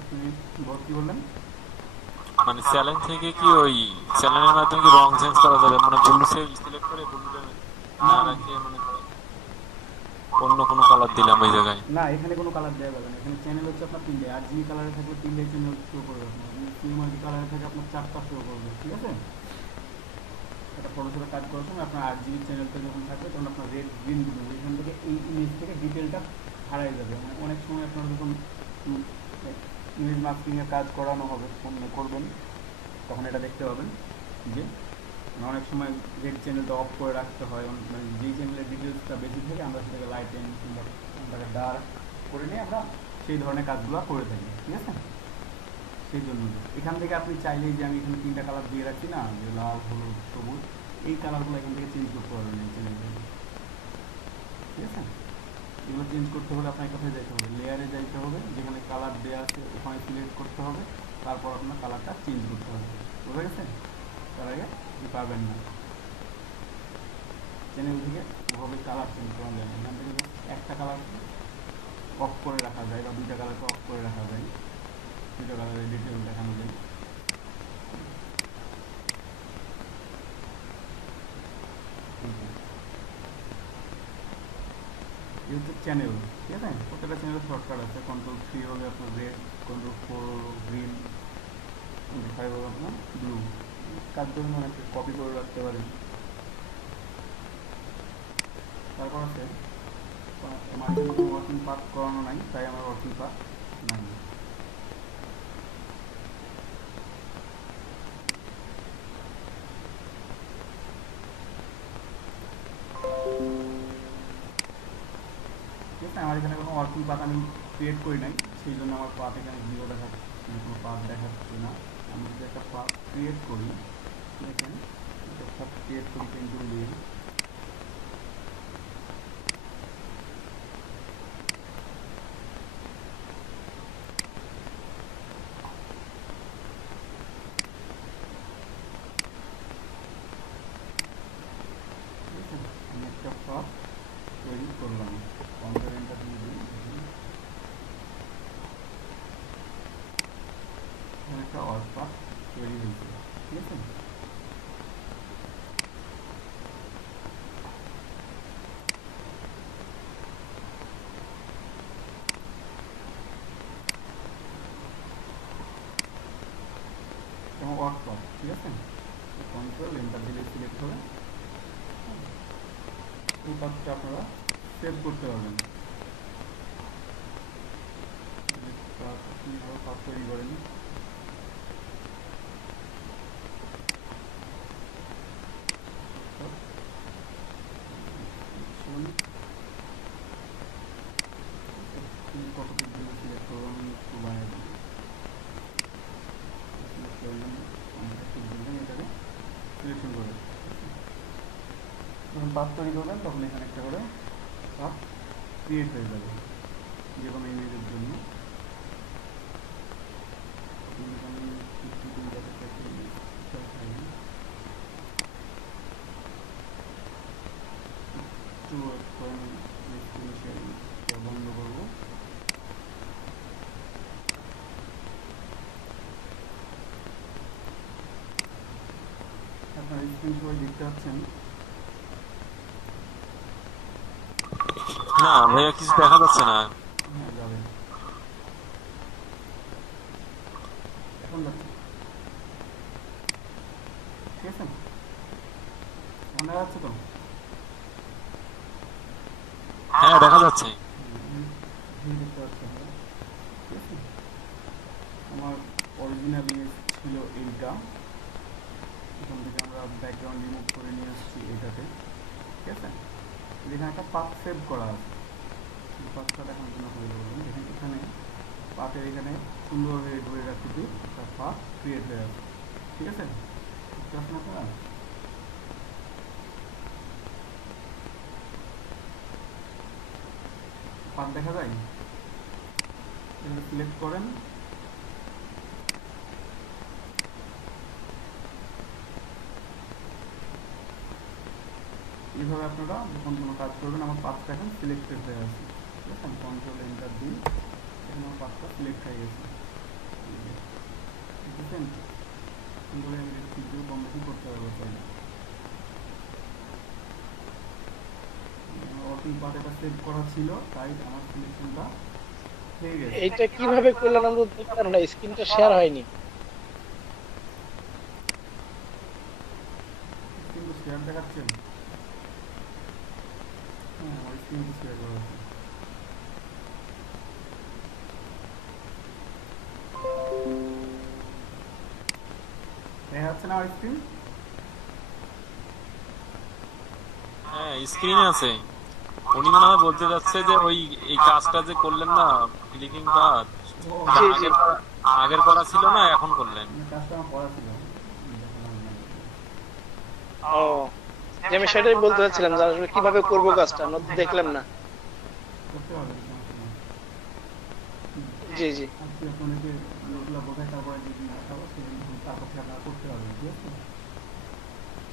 আপনি কি বললেন? মানে চ্যানেল থেকে কি ওই চ্যানেলের মাধ্যমে কি রং চেঞ্জ করা যাবে? মানে ব্লু সিলেক্ট করে ব্লুটা না রাখে মানে অন্য কোনো কালার দিলাম ওই জায়গায়? না, এখানে কোনো কালার দেওয়া যাবে না। এখানে চ্যানেল হচ্ছে আপনার 3টে, 8 GB কালারে থাকলে 3টাই চ্যানেল শো করবে আপনার, সিএমআরডি কালারে থাকে আপনার 4টা শো করবে। ঠিক আছে, একটা ছোটো ছোটো কাজ করার সময় আপনার 8 GB চ্যানেলটা যখন থাকবে তখন আপনার রেড গ্রিন ব্লু এখান থেকে এই ইমেজ থেকে ডিটেলটা হারাই যাবে। মানে অনেক সময় আপনারা যখন ইমেজ মাস্কিংয়ের কাজ করানো হবে, করবেন, তখন এটা দেখতে পাবেন যে অনেক সময় রেড চ্যানেলটা অফ করে রাখতে হয়, মানে যেই চ্যানেলের ডিটেলসটা বেশি থাকে আমরা সেটাকে লাইট এন্ড কিংবা তাকে ডার্ক করে নিয়ে আমরা সেই ধরনের কাজগুলো করে থাকি। ঠিক আছে, সেই জন্য এখান থেকে আপনি চাইলেই যে আমি এখানে 3টা কালার দিয়ে রাখছি না, যে লাল হলুদ সবুজ, এই কালারগুলো এখান থেকে চেঞ্জ করতে পারবেন এই চ্যানেল থেকে। ঠিক আছে, এগুলো চেঞ্জ করতে হলে আপনার কোথায় যাইতে হবে, লেয়ারে যাইতে হবে, যেখানে কালার দেওয়া আছে ওখানে সিলেক্ট করতে হবে, তারপর আপনার কালারটা চেঞ্জ করতে হবে। বুঝা গেছে? তার আগে আপনি পারবেন না, চ্যানেল থেকে ওভাবে কালার চেঞ্জ করা যায় না। এখান থেকে একটা কালার অফ করে রাখা যায় বা 2টা কালারকে অফ করে রাখা যায়, 2টা কালারের ডিটেল দেখানো যায়। এই হচ্ছে চ্যানেল। ঠিক আছে, প্রত্যেকটা চ্যানেলের শর্টকাট আছে। Ctrl+3 হবে আপনার রেড, Ctrl+4 হলো গ্রিন, Ctrl+5 হবে আপনার ব্লু। কাজ জন্য অনেকে কপি করে রাখতে পারেন। তারপর আছে আমার এখানে কোনো ওয়ার্কিং পাথ করানো নাই, তাই আমার ওয়ার্কিং পাথ নাই। ঠিক আছে, আমার এখানে কোনো ওয়ার্কিং পাথ আমি ক্রিয়েট করি নাই, সেই জন্য আমার পাথ এখানে জিরো দেখাচ্ছে, কোনো পাথ দেখাচ্ছে না। আমি যদি একটা পাথ ক্রিয়েট করি, দেখেন একটা পাথ ক্রিয়েট করি পেন্টুল দিয়ে, আমি একটা পাথ তৈরি করলাম, কন্ট্রোল এন্টার দিয়ে দিই, একটা ওয়ার্ক পাথ তৈরি হয়েছে। ঠিক আছে, ওয়ার্ক পাথ। ঠিক আছে, কন্ট্রোল এন্টার দিলে সিলেক্ট হবে। এই পাথটা আপনারা সেভ করতে পারবেন। পাথ তৈরি করেন, কতটুকু দিলে সিলেক্ট করবো, আমি একটু বানিয়ে দিই, সিলেক্ট করলাম, এটাকে সিলেকশন করে যখন পাথ তৈরি করবেন তখন এখানে একটা করে পাথ ক্রিয়েট হয়ে যাবে যে কোনো ইমেজের জন্য। বন্ধ করবো, আপনার স্ক্রিন সবাই দেখতে পাচ্ছেন? না ভাইয়া কিছু দেখা যাচ্ছে না। হ্যাঁ যাবে, এখন যাচ্ছে। ঠিক আছে, মনে যাচ্ছে তো? হ্যাঁ দেখা যাচ্ছে। দেখতে পাচ্ছেন? ঠিক আছে, আমার অরিজিনাল ইমেজ ছিল এইটা, এখান থেকে আমরা ব্যাকগ্রাউন্ড রিমুভ করে নিয়ে আসছি এইটাতে। ঠিক আছে, যেখানে একটা পাথ সেভ করা আছে, পাথটা দেখানোর জন্য হয়ে যাবে। দেখেন এখানে পাথের এখানে সুন্দরভাবে ধরে রাখতে একটা পাথ ক্রিয়েট হয়ে আছে। ঠিক আছে, বুঝতে পারছেন আপনারা? পাথ দেখা যায়, এখানে সিলেক্ট করেন, এইভাবে আপনারা যখন কোনো কাজ করবেন আমার পাথটা এখন সিলেক্টেড হয়ে আছে। ঠিক আছে, আমি কন্ট্রোল এন্টার দিই, এখন আমার পাথটা সিলেক্ট হয়ে গেছে। বুঝছেন? কিন্তু আমি এটা কিছু কম বেশি করতে পারবো, চাইলে অটো পাথ এটা সেভ করা ছিল তাই আমার সিলেকশনটা হয়ে গেছে। এইটা কিভাবে করলেন আমরা দেখতে পারলাম না, স্ক্রিনটা শেয়ার হয়নি। কিন্তু শেয়ার দেখাচ্ছে, হ্যাঁ ওই স্ক্রিনটা শেয়ার করা আছে। দেখা যাচ্ছে না আমার স্ক্রিন? হ্যাঁ স্ক্রিনে আছে। উনি মনে হয় বলতে যাচ্ছে যে ওই এই কাজটা যে করলেন না, ক্লিকিং কাজ, আগের করা ছিল না এখন করলেন। কাজটা আমার করা ছিল। ও, যে আমি সেটাই বলতে চাচ্ছিলাম যে আসলে কিভাবে করবো কাজটা, নতুন দেখলাম না। করতে পারবেন, সমস্যা নেই। জি জি আজকে আপনাদেরকে যেগুলো বোঝায় তারপরে যদি দেখাবো সেগুলো তারপর থেকে আপনারা করতে পারবেন। ঠিক আছে,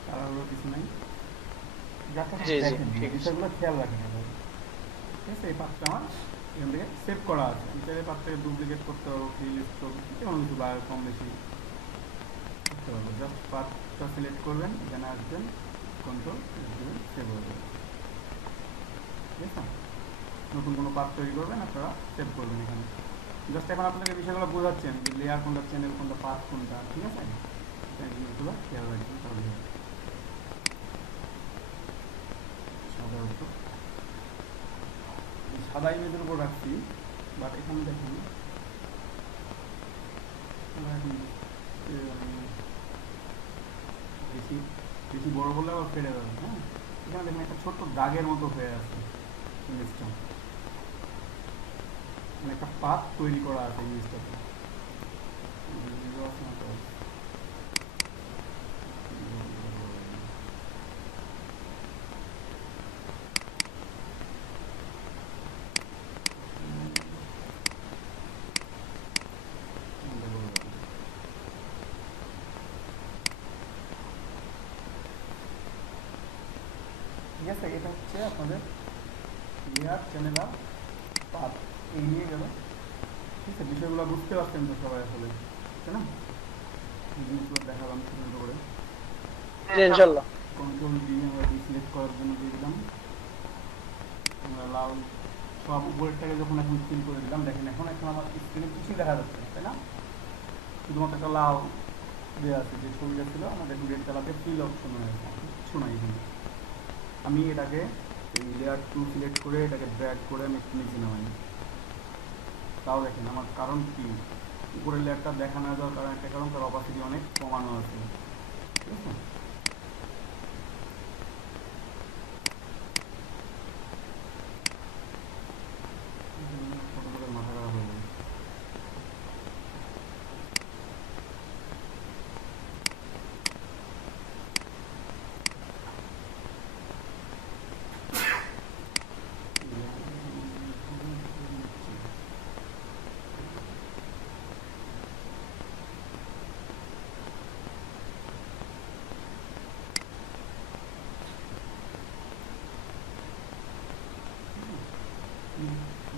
তার হলো কিছু নাই, যাতে জি জি দেখেন ঠিক আছে। বিষয়গুলো খেয়াল রাখেন আপনারা। ঠিক আছে, এই পাথটা আমার এখান থেকে সেভ করা আছে, আমি চাইলে পাথটাকে ডুপ্লিকেট করতে পারবো, লিস্ট করবো, যেমন কিছু বা কম বেশি করতে পারবো। জাস্ট পাথটা সিলেক্ট করবেন, এখানে আসবেন, কন্ট্রোল দেবেন, সেভ হয়ে যাবে। ঠিক আছে, নতুন কোনো পাথ তৈরি করবেন আপনারা সেভ করবেন এখানে। জাস্ট এখন আপনাদের বিষয়গুলো বোঝাচ্ছেন যে লেয়ার কোনটা, চ্যানেল কোনটা, পাথ কোনটা। ঠিক আছে, এই জিনিসগুলো খেয়াল রাখবেন তাহলে হবে। সাধারণত সাদা ইমেজের উপর রাখছি, বাট এখানে দেখুন বেশি বেশি বড় বললে আবার ফেলে যাবে। হ্যাঁ, এখানে দেখুন একটা ছোট্ট দাগের মতো হয়ে আছে ইমেজটা, মানে একটা পাথ তৈরি করা আছে ইমেজটাতে। ঠিক আছে, এটা হচ্ছে আপনাদের লেয়ার চ্যানেল আর পাথ এই নিয়ে গেল। ঠিক আছে, বিষয়গুলো বুঝতে পারছেন তো সবাই আসলে, তাই না? জিনিসগুলো দেখালাম ছোটো ছোটো করে। ইনশাআল্লাহ। কন্ট্রোল ডি আমরা সিলেক্ট করার জন্য দিয়ে দিলাম। আমরা লাল সব উপরেরটাকে যখন এখন ফিল করে দিলাম, দেখেন এখন আমার স্ক্রিনে কিছুই দেখা যাচ্ছে না, তাই না? শুধুমাত্র একটা লাল দেওয়া আছে, যে ছবিটা ছিল আমাদের রেড কালারতে ফিল অপশন হয়ে গেছে, কিছু নাই এখানে। আমি এটাকে এই লেয়ার 2 সিলেক্ট করে এটাকে ড্র্যাগ করে আমি একটু নিচে নামাই। তাও দেখেন আমার কারণ কি, উপরের লেয়ারটা দেখা না যাওয়ার কারণ একটা কারণ তার অপাসিটি অনেক কমানো আছে। ঠিক আছে, মাথা খারাপ হয়ে যাবে।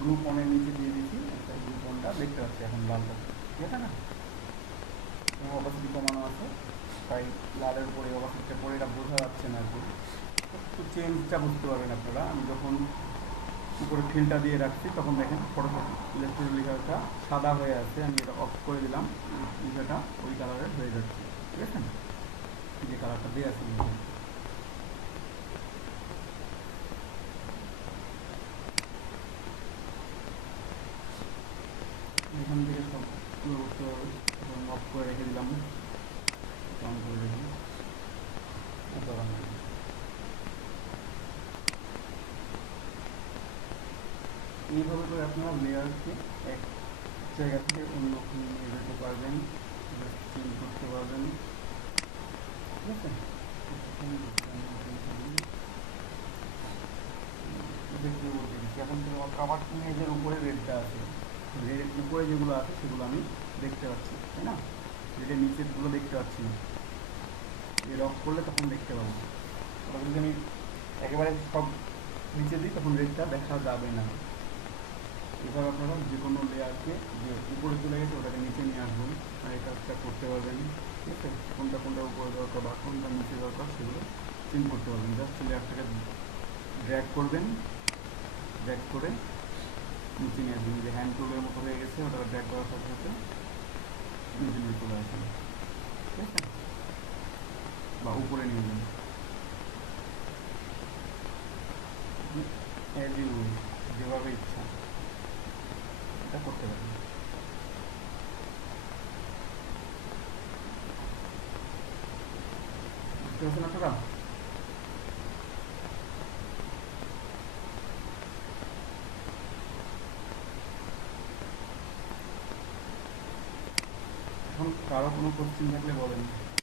গ্রুপ অনের নিচে দিয়ে দিচ্ছি একটা গ্রুপ অনটা দেখতে পাচ্ছি এখন লালটা, ঠিক আছে না? অপাসিটি কমানো আছে, তাই লালের উপরে অপাসিটিটা পরে এটা বোঝা যাচ্ছে না আর কি। একটু চেঞ্জটা বুঝতে পারবেন আপনারা। আমি যখন উপরে ফিলটা দিয়ে রাখছি তখন দেখেন ফটোশপ ইলাস্ট্রেটর লেখাটা সাদা হয়ে আছে, আমি এটা অফ করে দিলাম, লেখাটা ওই কালারের হয়ে যাচ্ছে। ঠিক আছে, যে কালারটা দিয়ে আছে এখান থেকে সব করতে হবে। এখন অফ করে রেখে দিলাম, অন করে রেখে এইভাবে করে আপনারা লেয়ারকে এক জায়গা থেকে অন্য কোনো নিয়ে যেতে পারবেন, চেঞ্জ করতে পারবেন। ঠিক আছে, দেখতে বলতে দিচ্ছি এখন থেকে আমার কাভার ইমেজের উপরে রেডটা আছে, রেড উপরে যেগুলো আছে সেগুলো আমি দেখতে পাচ্ছি, তাই না? রেডের নিচেরগুলো দেখতে পাচ্ছি না। এর অফ করলে তখন দেখতে পাবো। তখন যদি আমি একেবারে সব নিচে দিই তখন রেডটা দেখা যাবে না। এবার আপনারা যে কোনো লেয়ারকে যে উপরে চলে গেছে ওটাকে নিচে নিয়ে আসবেন, আর এই কাজটা করতে পারবেন। ঠিক আছে, কোনটা কোনটা উপরে দরকার বা কোনটা নিচে দরকার সেগুলো চেঞ্জ করতে পারবেন। জাস্ট লেয়ারটাকে ড্র্যাগ করবেন, ড্র্যাগ করে নিচে নিয়ে আসবেন। যে হ্যান্ড টুলের মতো হয়ে গেছে ওটা ড্র্যাগ করার সাথে সাথে নিচে নিয়ে চলে আসবেন। ঠিক আছে, বা উপরে নিয়ে যাবেন, যেভাবে ইচ্ছা এটা করতে পারেন। বুঝতে পারছেন আপনারা? এখন কারো কোনো কোশ্চেন থাকলে বলেন।